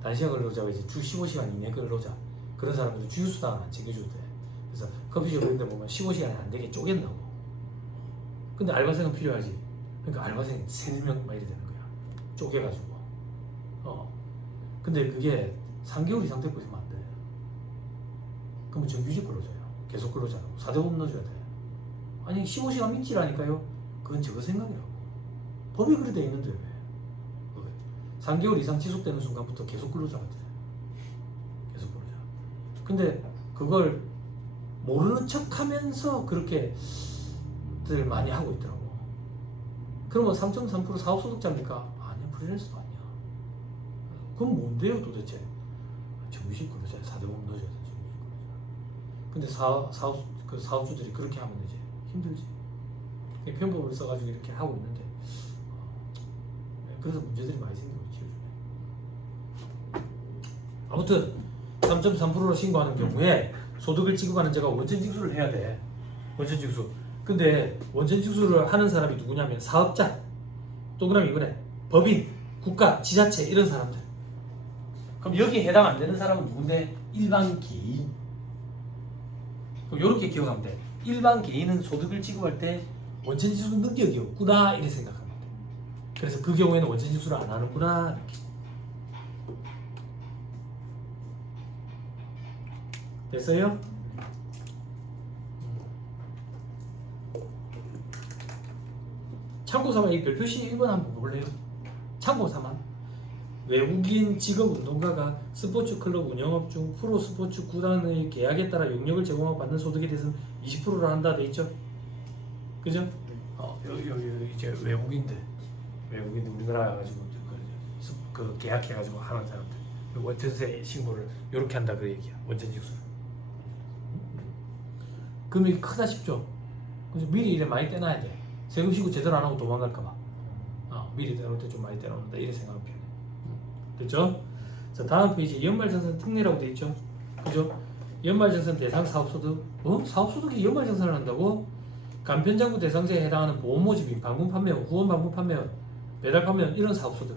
단시간 근로자가 이제 주 15시간 이내 근로자 그런 사람들은 주휴수당을 안 챙겨주대. 그래서 커피숍 이런 데 보면 15시간이 안 되게 쪼갠다고. 근데 알바생은 필요하지. 그러니까 알바생 3-4명 막 이래 되는 거야. 쪼개가지고. 근데 그게 3개월 이상 되고 있으면 안 돼. 그러면 정규직 근로자야. 계속 근로자라고. 4대보험 넣어줘야 돼. 아니 15시간 밑이라니까요. 그건 저거 생각이라고. 법이 그래 돼 있는데 왜? 3개월 이상 지속되는 순간부터 계속 근로자가 돼. 계속 근로자. 근데 그걸 모르는 척하면서 그렇게들 많이 하고 있더라고. 그러면 3.3% 사업소득자입니까? 아니야, 프리랜서도 아니야. 그럼 뭔데요 도대체? 정규직 근로자 4대보험 넣어줘야 돼. 정규직 근로자. 근데 사업주들이 그렇게 하면 이제 힘들지. 편법을 써가지고 이렇게 하고 있는데, 그래서 문제들이 많이 생기고 있지. 아무튼 3.3%로 신고하는 경우에 소득을 지급하는 자가 원천징수를 해야 돼. 원천징수. 근데 원천징수를 하는 사람이 누구냐면 사업자, 동그라미 이거네. 법인, 국가, 지자체 이런 사람들. 그럼 여기에 해당 안 되는 사람은 누군데? 일반 개인. 그럼 이렇게 기억하면 돼. 일반 개인은 소득을 지급할 때 원천징수 능력이 없구나 이렇게 생각하면 돼. 그래서 그 경우에는 원천징수를 안 하는구나 이렇게. 됐어요? 참고삼아 이 별표시 1번 한번 볼래요? 참고삼아 외국인 직업 운동가가 스포츠 클럽 운영업 중 프로 스포츠 구단의 계약에 따라 용역을 제공하고 받는 소득에 대해서는 20%를 한다 돼 있죠? 그죠? 여기 이제 외국인들 우리나라 가지고 그 계약해가지고 하는 사람들 원천세 신고를 이렇게 한다 그 얘기야. 원천징수. 금액이 크다 싶죠? 그래서 미리 이래 많이 떼놔야 돼. 세금 신고 제대로 안 하고 도망갈까봐. 미리 떼놓을 때 좀 많이 떼놓는다 이래 생각하면 편해. 됐죠? 자, 다음 페이지 연말정산 특례라고 돼 있죠? 그죠? 연말정산 대상 사업소득. 사업소득이 연말정산을 한다고? 간편장부 대상자에 해당하는 보험 모집인, 방문 판매원, 후원 방문 판매원, 배달 판매원 이런 사업소득.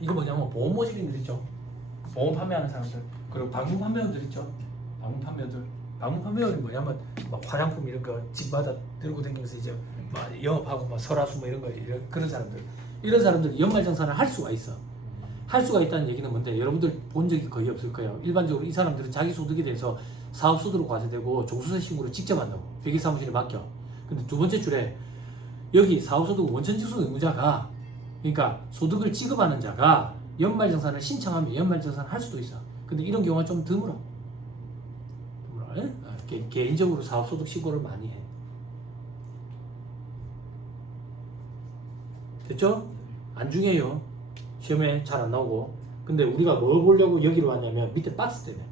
이거 뭐냐면 보험 모집인들 있죠? 보험 판매하는 사람들. 그리고 방문 판매원들 있죠? 방문 판매원들. 방문 판매원이 뭐냐면 막 화장품 이런 거 집마다 들고 다니면서 이제 막 영업하고 막 설화수 뭐 이런 거 그런 사람들. 이런 사람들이 연말정산을 할 수가 있어. 할 수가 있다는 얘기는 뭔데, 여러분들 본 적이 거의 없을 거예요. 일반적으로 이 사람들은 자기 소득에 대해서 사업소득으로 과세되고 종수세 신고를 직접 한다고. 회계사무실에 맡겨. 근데 두 번째 줄에 여기 사업소득 원천징수 의무자가, 그러니까 소득을 지급하는 자가 연말정산을 신청하면 연말정산을 할 수도 있어. 근데 이런 경우가 좀 드물어. 개인적으로 사업소득 신고를 많이 해. 됐죠? 안 중요해요. 시험에 잘 안 나오고. 근데 우리가 뭐 보려고 여기로 왔냐면 밑에 박스 때문에.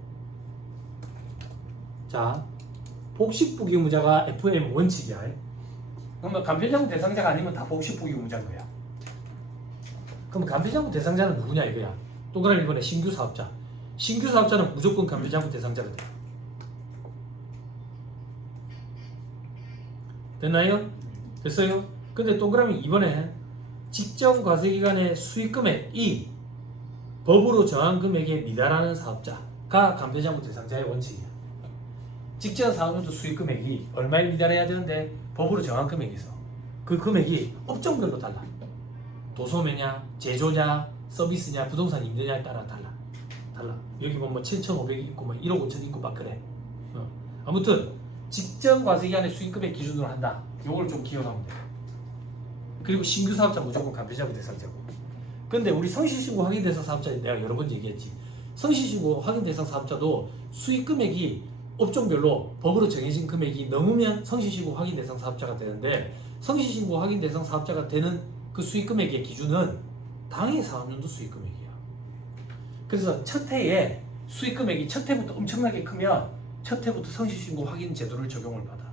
자, 복식부기의무자가 FM 원칙이야. 그러면 간편장부 대상자가 아니면 다 복식부기의무자인 거야. 그럼 간편장부 대상자는 누구냐 이거야. 동그라미 1번에 신규 사업자. 신규 사업자는 무조건 간편장부 대상자가 돼. 됐나요? 됐어요? 근데 동그라미 2번에 직전 과세기간의 수익금액이 법으로 정한 금액에 미달하는 사업자가 간편장부 대상자의 원칙이야. 직전 사업부터 수익금액이 얼마에 미달해야 되는데 법으로 정한 금액이 있어. 그 금액이 업종별로 달라. 도소매냐, 제조냐, 서비스냐, 부동산 임대냐에 따라 달라. 여기 보면 7,500이 있고 뭐 1억 5천 있고 막 그래. 아무튼 직전 과세기간의 수익금액 기준으로 한다. 요걸 좀 기억하면 돼. 그리고 신규 사업자 무조건 간편장부 대상자고. 근데 우리 성실신고 확인 대상 사업자 내가 여러 번 얘기했지. 성실신고 확인 대상 사업자도 수익 금액이 업종별로 법으로 정해진 금액이 넘으면 성실신고 확인 대상 사업자가 되는데 성실신고 확인 대상 사업자가 되는 그 수익 금액의 기준은 당해 사업년도 수익 금액이야. 그래서 첫 해에 수익 금액이 첫 해부터 엄청나게 크면 첫 해부터 성실신고 확인 제도를 적용을 받아.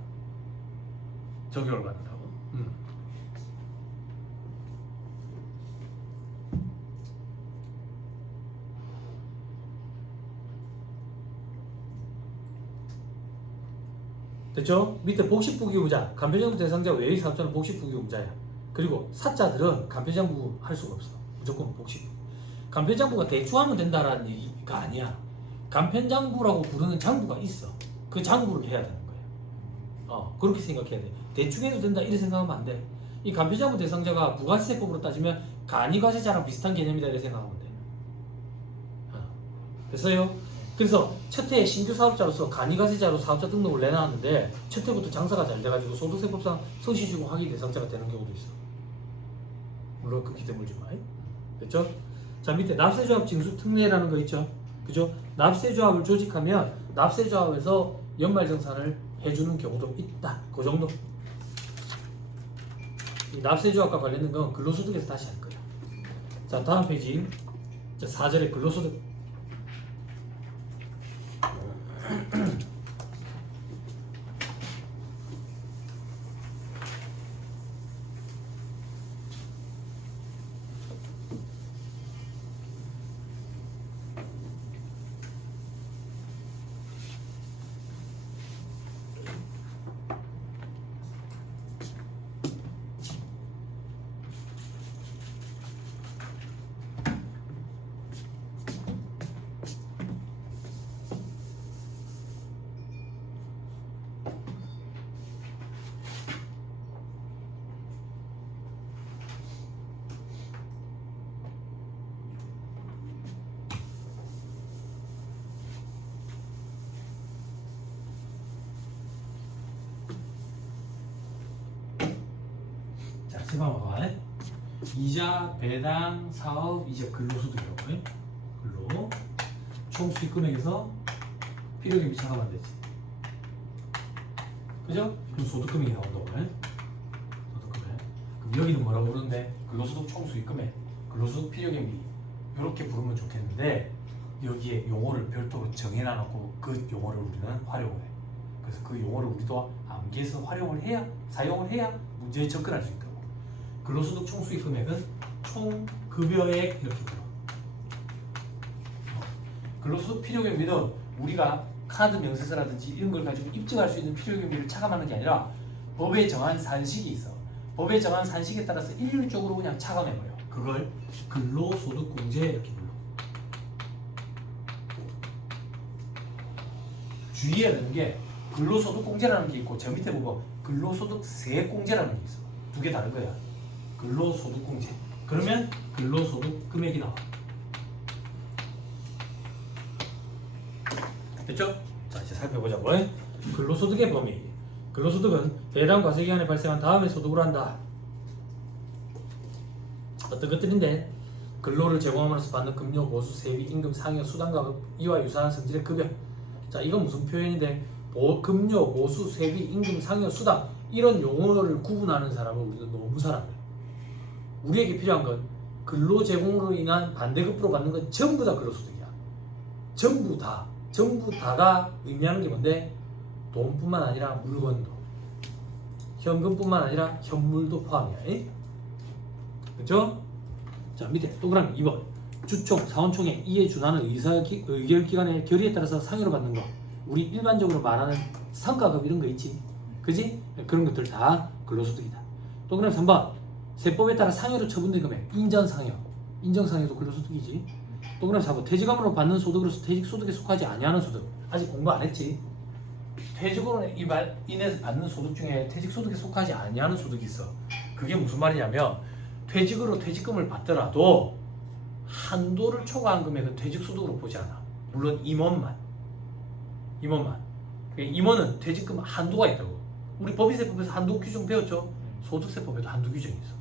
적용을 받는다고. 됐죠? 밑에 복식부기부자, 간편장부 대상자 외의 사업자는 복식부기부자야. 그리고 사자들은 간편장부 할 수가 없어. 무조건 복식부. 간편장부가 대충하면 된다라는 얘기가 아니야. 간편장부라고 부르는 장부가 있어. 그 장부를 해야 되는 거야. 그렇게 생각해야 돼. 대충 해도 된다 이렇게 생각하면 안 돼. 이 간편장부 대상자가 부가세법으로 따지면 간이과세자랑 비슷한 개념이다 이렇게 생각하면 돼. 됐어요? 그래서 첫 해에 신규 사업자로서 간이과세자로 사업자 등록을 내놨는데 첫 해부터 장사가 잘 돼가지고 소득세법상 성실신고 확인 대상자가 되는 경우도 있어. 물론 그 기대 물지 마. 됐죠? 자, 밑에 납세조합 징수 특례라는 거 있죠? 그죠? 납세조합을 조직하면 납세조합에서 연말정산을 해주는 경우도 있다. 그 정도. 이 납세조합과 관련된 건 근로소득에서 다시 할 거야. 자, 다음 페이지. 자, 4절에 근로소득. 봐봐. 이자, 배당, 사업, 이제 근로소득이라고. 근로 총 수익 금액에서 필요금이 차감하면 되지. 그죠? 그럼 소득금액이 나온다고. 소득금액. 그럼 여기는 뭐라고 부르는데? 근로소득 총 수익 금액, 근로소득 필요금이 이렇게 부르면 좋겠는데 여기에 용어를 별도로 정해놔놓고 그 용어를 우리는 활용을 해. 그래서 그 용어를 우리도 암기해서 활용을 해야, 사용을 해야 문제에 접근할 수 있다고. 근로소득 총수익 금액은 총급여액 이렇게 불러. 근로소득 필요경비는 우리가 카드 명세서라든지 이런 걸 가지고 입증할 수 있는 필요경비를 차감하는 게 아니라 법에 정한 산식이 있어. 법에 정한 산식에 따라서 일률적으로 그냥 차감해버려. 그걸 근로소득공제 이렇게 불러. 주의해야 되는 게 근로소득공제라는 게 있고 저 밑에 보고 근로소득세공제라는 게 있어. 두 개 다른 거야. 근로소득공제. 그러면 근로소득 금액이 나와. 됐죠? 자, 이제 살펴보자고. 근로소득의 범위. 근로소득은 배당 과세기간에 발생한 다음에 소득으로 한다. 어떤 것들인데 근로를 제공함으로써 받는 급료, 보수, 세비, 임금, 상여, 수당과 이와 유사한 성질의 급여. 자, 이건 무슨 표현인데 급료, 보수, 세비, 임금, 상여, 수당 이런 용어를 구분하는 사람은 우리는 너무 사랑해. 우리에게 필요한 건 근로 제공으로 인한 반대급부로 받는 건 전부 다 근로소득이야. 전부 다가 의미하는 게 뭔데? 돈뿐만 아니라 물건도, 현금뿐만 아니라 현물도 포함이야. 그렇죠? 자, 밑에 동그라미 2번. 주총, 사원총회 이에 준하는 의결기관의 결의에 따라서 상여로 받는 거. 우리 일반적으로 말하는 성과급 이런 거 있지? 그지? 그런 것들 다 근로소득이다. 동그라미 3번. 세법에 따라 상여로 처분된 금액, 인정상여. 인정상여도 근로소득이지. 동그라미 4번. 퇴직금으로 받는 소득으로서 퇴직소득에 속하지 아니하는 소득. 아직 공부 안 했지? 퇴직으로 인해서 받는 소득 중에 퇴직소득에 속하지 아니하는 소득이 있어. 그게 무슨 말이냐면 퇴직으로 퇴직금을 받더라도 한도를 초과한 금액은 퇴직소득으로 보지 않아. 물론 임원만. 임원은 퇴직금 한도가 있다고. 우리 법인세법에서 한도 규정 배웠죠? 소득세법에도 한도 규정이 있어.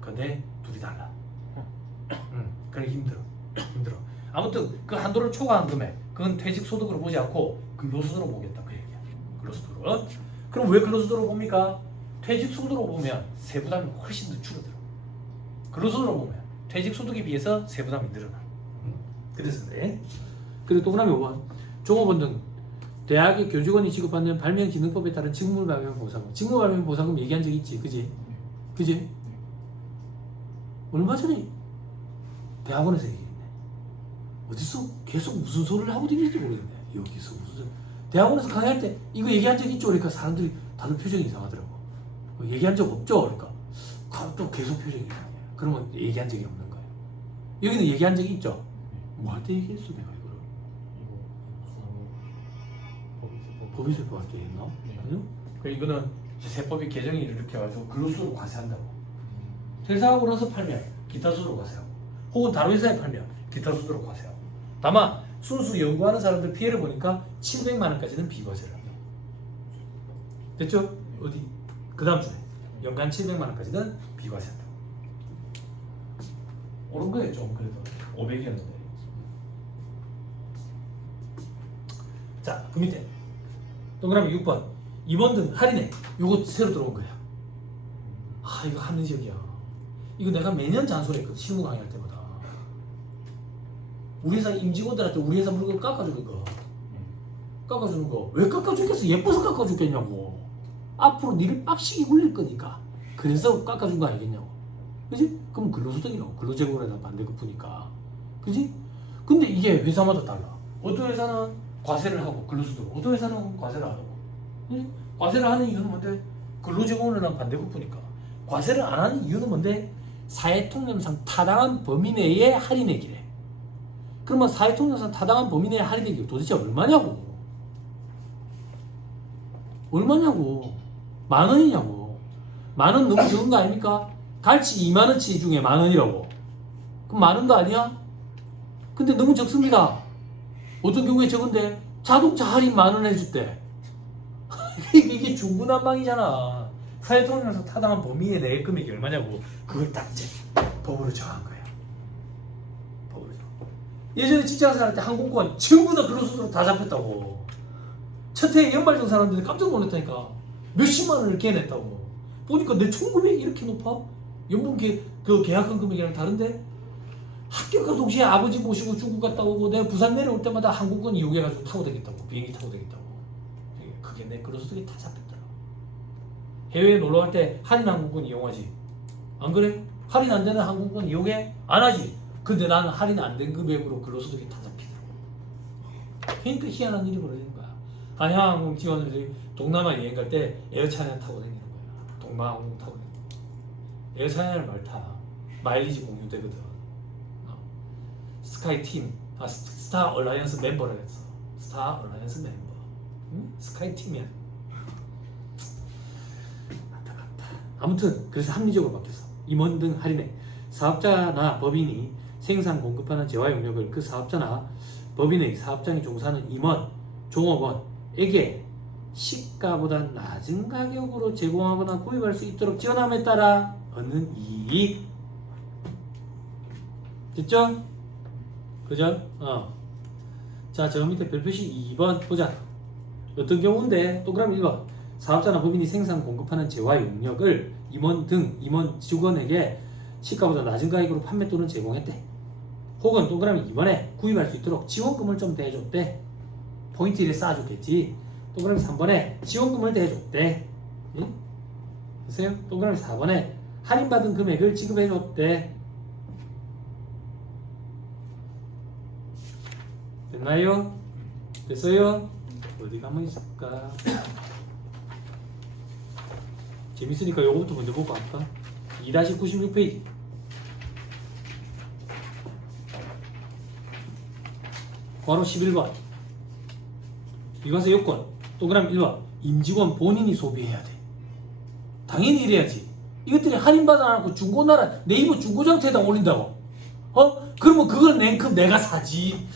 근데 둘이 달라. 그래 힘들어. 아무튼 그 한도를 초과한 금액, 그건 퇴직 소득으로 보지 않고 근로소득으로 보겠다 그 얘기야. 근로소득으로. 그럼 왜 근로소득으로 봅니까? 퇴직 소득으로 보면 세부담이 훨씬 더 줄어들어. 근로소득으로 보면 퇴직 소득에 비해서 세부담이 늘어나. 그래서 그래. 그리고 동그라미 5번. 종업원 등 대학의 교직원이 지급받는 발명기능법에 따른 직무 발명 보상금. 직무 발명 보상금 얘기한 적 있지, 그지? 그지? 얼마 전에 대학원에서 얘기했네. 어디서 계속 무슨 소리를 하고 다니는지 모르겠네. 여기서 무슨 대학원에서 강의할 때 이거 얘기한 적 있죠? 그러니까 사람들이 다들 표정이 이상하더라고. 얘기한 적 없죠? 그러니까 또 계속 표정이 이상해. 그러면 얘기한 적이 없는 거예요. 여기는 얘기한 적이 있죠? 뭐 할 때 얘기했어 내가 이거를? 법인세법 할 때 했나? 네. 아니요? 이거는 세법이 개정이 이렇게 해가지고 근로소득으로 과세한다고. 퇴사하고 나서 팔면 기타 수수료 과세하고, 혹은 다른 회사에 팔면 기타 수수료 과세하고. 다만 순수 연구하는 사람들 피해를 보니까 700만 원까지는 비과세를 한다. 됐죠? 어디? 그 다음 주에 연간 700만 원까지는 비과세한다. 옳은 거예요 좀 그래도 500이었는데. 자, 그 밑에 동그라미 6번 임원 등 할인액. 요거 새로 들어온 거야. 아, 이거 합리적이야. 이거 내가 매년 잔소리했거든 실무 강의할 때마다. 우리 회사 임직원들한테 우리 회사 물건 깎아주는 거. 깎아주는 거 왜 깎아주겠어? 예뻐서 깎아주겠냐고. 앞으로 니를 빡시게 굴릴 거니까. 그래서 깎아준 거 아니겠냐고. 그지? 그럼 근로소득이라고. 근로제공에다 반대급부니까. 그지? 근데 이게 회사마다 달라. 어떤 회사는 과세를 하고 근로소득, 어떤 회사는 과세를 안 하고. 그지? 과세를 하는 이유는 뭔데? 근로제공이랑 반대급부니까. 과세를 안 하는 이유는 뭔데? 사회통념상 타당한 범위 내의 할인액이래. 그러면 사회통념상 타당한 범위 내의 할인액이 도대체 얼마냐고. 얼마냐고. 10,000원이냐고. 10,000원 너무 적은 거 아닙니까? 갈치 20,000원치 중에 10,000원이라고. 그럼 10,000원도 아니야? 근데 너무 적습니다. 어떤 경우에 적은데 자동차 할인 10,000원 해줬대. 이게 중구난방이잖아. 사회통념상 타당한 범위의 내 금액이 얼마냐고. 그걸 딱 이제 법으로 정한 거야. 법으로 정한 거야. 예전에 직장생활 때 항공권 전부 다 근로소득으로 다 잡혔다고. 첫 해에 연말정 사람들이 깜짝 놀랐다니까. 몇십만 원을 개냈다고. 보니까 내 총금액이 이렇게 높아? 연봉 그 계약한 금액이랑 다른데? 합격과 동시에 아버지 모시고 중국 갔다 오고 내가 부산 내려올 때마다 항공권 이용해가지고 타고 되겠다고. 비행기 타고 되겠다고. 그게 내 근로소득이 다 잡혔더라. 해외에 놀러 갈 때 할인 항공권 이용하지. 안 그래? 할인 안 되는 항공권 이용해? 안 하지. 근데 나는 할인 안 된 금액으로 근로소득이 다 잡히더라고. 그러니까 희한한 일이 벌어지는 거야. 한양항공 직원들이 동남아 여행 갈 때 에어차이나 타고 다니는 거야. 동남아항공 타고 다니는 거야. 에어차이나를 말 타. 마일리지 공유되거든. 스카이팀, 스타 얼라이언스 멤버라 했어. 스타 얼라이언스 멤버. 응? 스카이팀이야. 안타깝다. 아무튼 그래서 합리적으로 바뀌었어. 임원 등 할인액. 사업자나 법인이 생산 공급하는 재화 용역을 그 사업자나 법인의 사업장에 종사하는 임원, 종업원에게 시가보다 낮은 가격으로 제공하거나 구입할 수 있도록 지원함에 따라 얻는 이익. 됐죠? 그죠? 자, 저 밑에 별표시 2번 보자. 어떤 경우인데? 동그라미 1번. 사업자나 법인이 생산 공급하는 재화 용역을 임원 등 임원 직원에게 시가보다 낮은 가격으로 판매 또는 제공했대. 혹은 동그라미 2번에 구입할 수 있도록 지원금을 좀 대줬대. 포인트를 쌓아줬겠지. 동그라미 3번에 지원금을 대줬대. 응? 보세요. 동그라미 4번에 할인받은 금액을 지급해줬대. 됐나요? 됐어요? 어디 가만히 있을까? 재밌으니까 요거부터 먼저 보고 갈까? 2-96페이지. 괄호 11번. 이것의 요건. 동그라미 1번. 임직원 본인이 소비해야 돼. 당연히 이래야지. 이것들이 할인받아놓고 중고나라 네이버 중고장터에다 올린다고. 그러면 그걸 냉큼 내가 사지.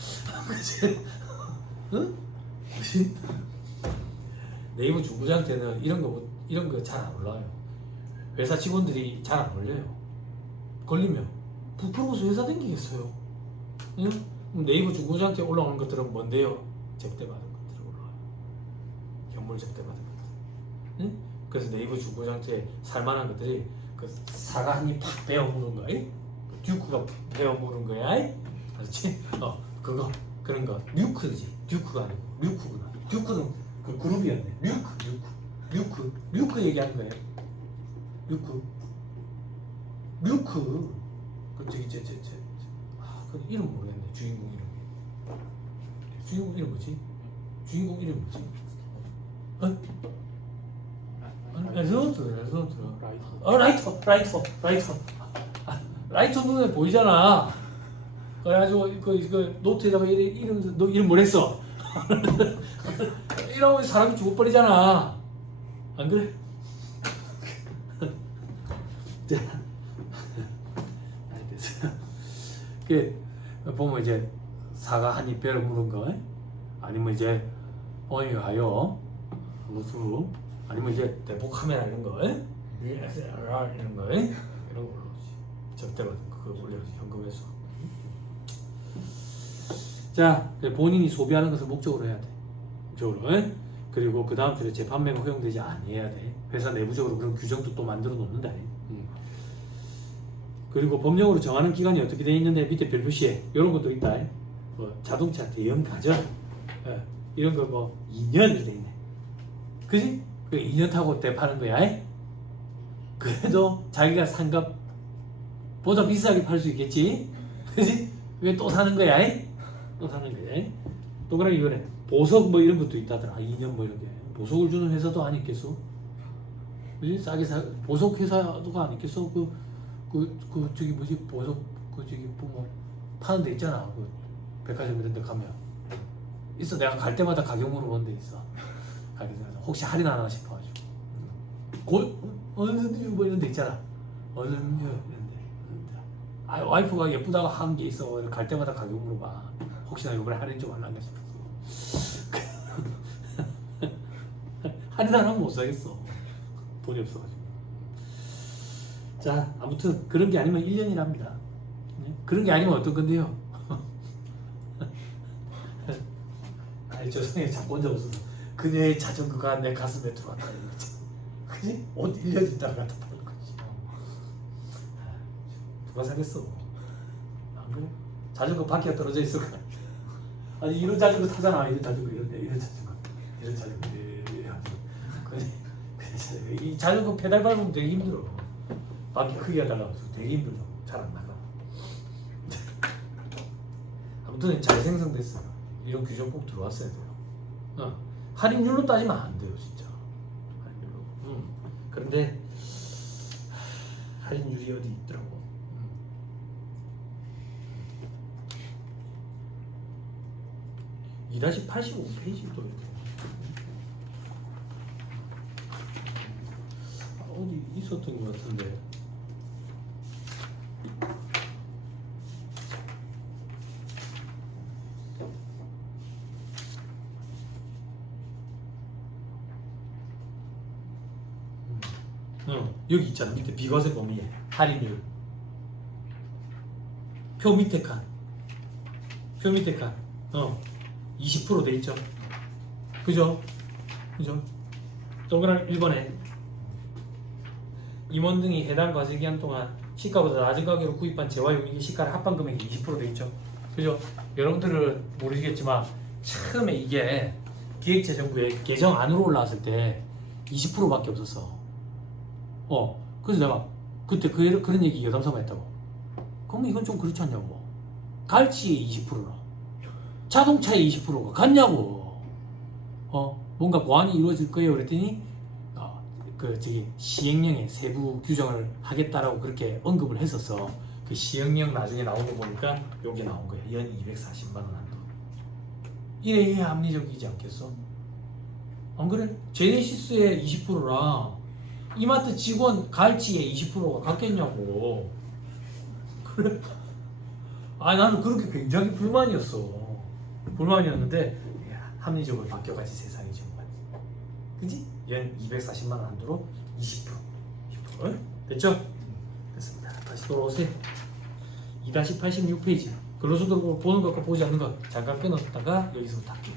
그치? 응? 무슨? 네이버 중고장터는 이런 거 잘 안 올라와요. 회사 직원들이 잘 안 올려요. 걸리면 부풀어서 회사 다니겠어요? 응? 네이버 중고자한테 올라오는 것들은 뭔데요? 접대받은 것들이 올라와요. 현물 접대받은 것들. 응? 그래서 네이버 중고자한테 살만한 것들이 그 사과 한 입 팍 베어 무는 거, 듀크가 베어 무는 거야, 알았지? 그거 그런 거 류크지. 듀크가 아니고 류크구나. 듀크는 그 그룹이었네. 류크 얘기하는 거예요. 류크 그 저기 그 이름 모르겠네. 주인공 이름 뭐지? 주인공 이름 뭐지? 레전드 라이터 눈에 보이잖아. 그래가지고 그 노트에다가 이름 너 이름 뭐랬어? 이러면 사람이 죽어버리잖아. 안 그래? 그 보면 이제 사과 한 입 벼를 무는 거, 아니면 이제 어이가 가요 로스루, 아니면 이제 대포 카메라 이런 거, 이런 거, 이런 걸로 접대로 그 올려서 현금에서. 자, 본인이 소비하는 것을 목적으로 해야 돼. 목적으로. 그리고 그 다음 줄에 재판매가 허용되지 아니해야 돼. 회사 내부적으로 그런 규정도 또 만들어 놓는다. 그리고 법령으로 정하는 기간이 어떻게 돼 있는데 밑에 별 표시에 이런 것도 있다. 뭐 자동차 대형 가전 이런 거 뭐 2년이 돼 있네. 그지? 그 2년 타고 대파는 거야. 그래도 자기가 산 값보다 비싸게 팔 수 있겠지. 그지? 그게 또 사는 거야. 또 사는 거야. 또 그래 이번에 보석 뭐 이런 것도 있다더라. 2년 뭐 이런 게 보석을 주는 회사도 안 있겠어. 그지? 싸게 보석 회사도 안 있겠어. 그 저기 뭐지 보석 그 저기 뭐 파는 데 있잖아. 그 백화점 이런 데 가면 있어. 내가 갈 때마다 가격 물어보는 데 있어. 혹시 할인 하나 싶어가지고 얼음유 뭐 이런 데 있잖아. 얼음유 이런 데. 와이프가 예쁘다고 한 게 있어. 갈 때마다 가격 물어봐. 혹시나 이번에 할인 좀 할란가 싶어서. 할인 안 하면 못 사겠어. 돈이 없어가지고. 자, 아무튼 그런 게 아니면 1년이랍니다. 그런 게 아니면 어떤 건데요? 아니 죄송해요. 자꾸 혼자 웃어서. 그녀의 자전거가 내 가슴에 들어왔다. 그지? 옷 1년 있다가 갖다 파는 거지. 누가 사겠어? 안 그래? 자전거 바퀴가 떨어져 있어. 아니 이런 자전거 타잖아. 이런 자전거 이런 자전거 이 자전거 페달 밟으면 되게 힘들어. 바퀴 크게 하다가 되게 힘들어. 잘 안 나가. 아무튼 잘 생성됐어요. 이런 규정 꼭 들어왔어야 돼요. 할인율로 따지면 안 돼요, 진짜. 할인율로. 그런데 할인율이 어디 있더라고. 2-85페이지도 이렇게. 어디 있었던 것 같은데. 여기 있잖아. 밑에 비과세 범위에 할인율. 표 밑에 칸. 20% 돼 있죠. 그죠? 동그란 1번에 임원 등이 해당 과세기간 동안 시가보다 낮은 가격으로 구입한 재화용익의 시가를 합반 금액이 20% 돼 있죠. 그죠? 여러분들은 모르시겠지만 처음에 이게 기획재정부에 개정안으로 올라왔을 때 20%밖에 없었어. 그래서 내가 그때 그런 얘기 여담삼아 했다고. 그럼 이건 좀 그렇지 않냐고. 갈치에 20%라. 자동차에 20%가 같냐고. 뭔가 보완이 이루어질 거예요. 그랬더니 시행령에 세부 규정을 하겠다라고 그렇게 언급을 했었어. 그 시행령 나중에 나온 거 보니까 여기 나온 거야. 연 240만 원 한도. 이래야 합리적이지 않겠어? 안 그래? 제네시스에 20%랑 이마트 직원 갈치에 20%가 같겠냐고. 그래? 나는 그렇게 굉장히 불만이었는데 합리적으로 바뀌어가지 세상이 정말. 그지? 연 240만 원 한도로 20%. 됐죠? 됐습니다. 다시 돌아오세요. 2-86페이지 근로소득을 보는 것과 보지 않는 것 잠깐 끊었다가 여기서부터 할게요.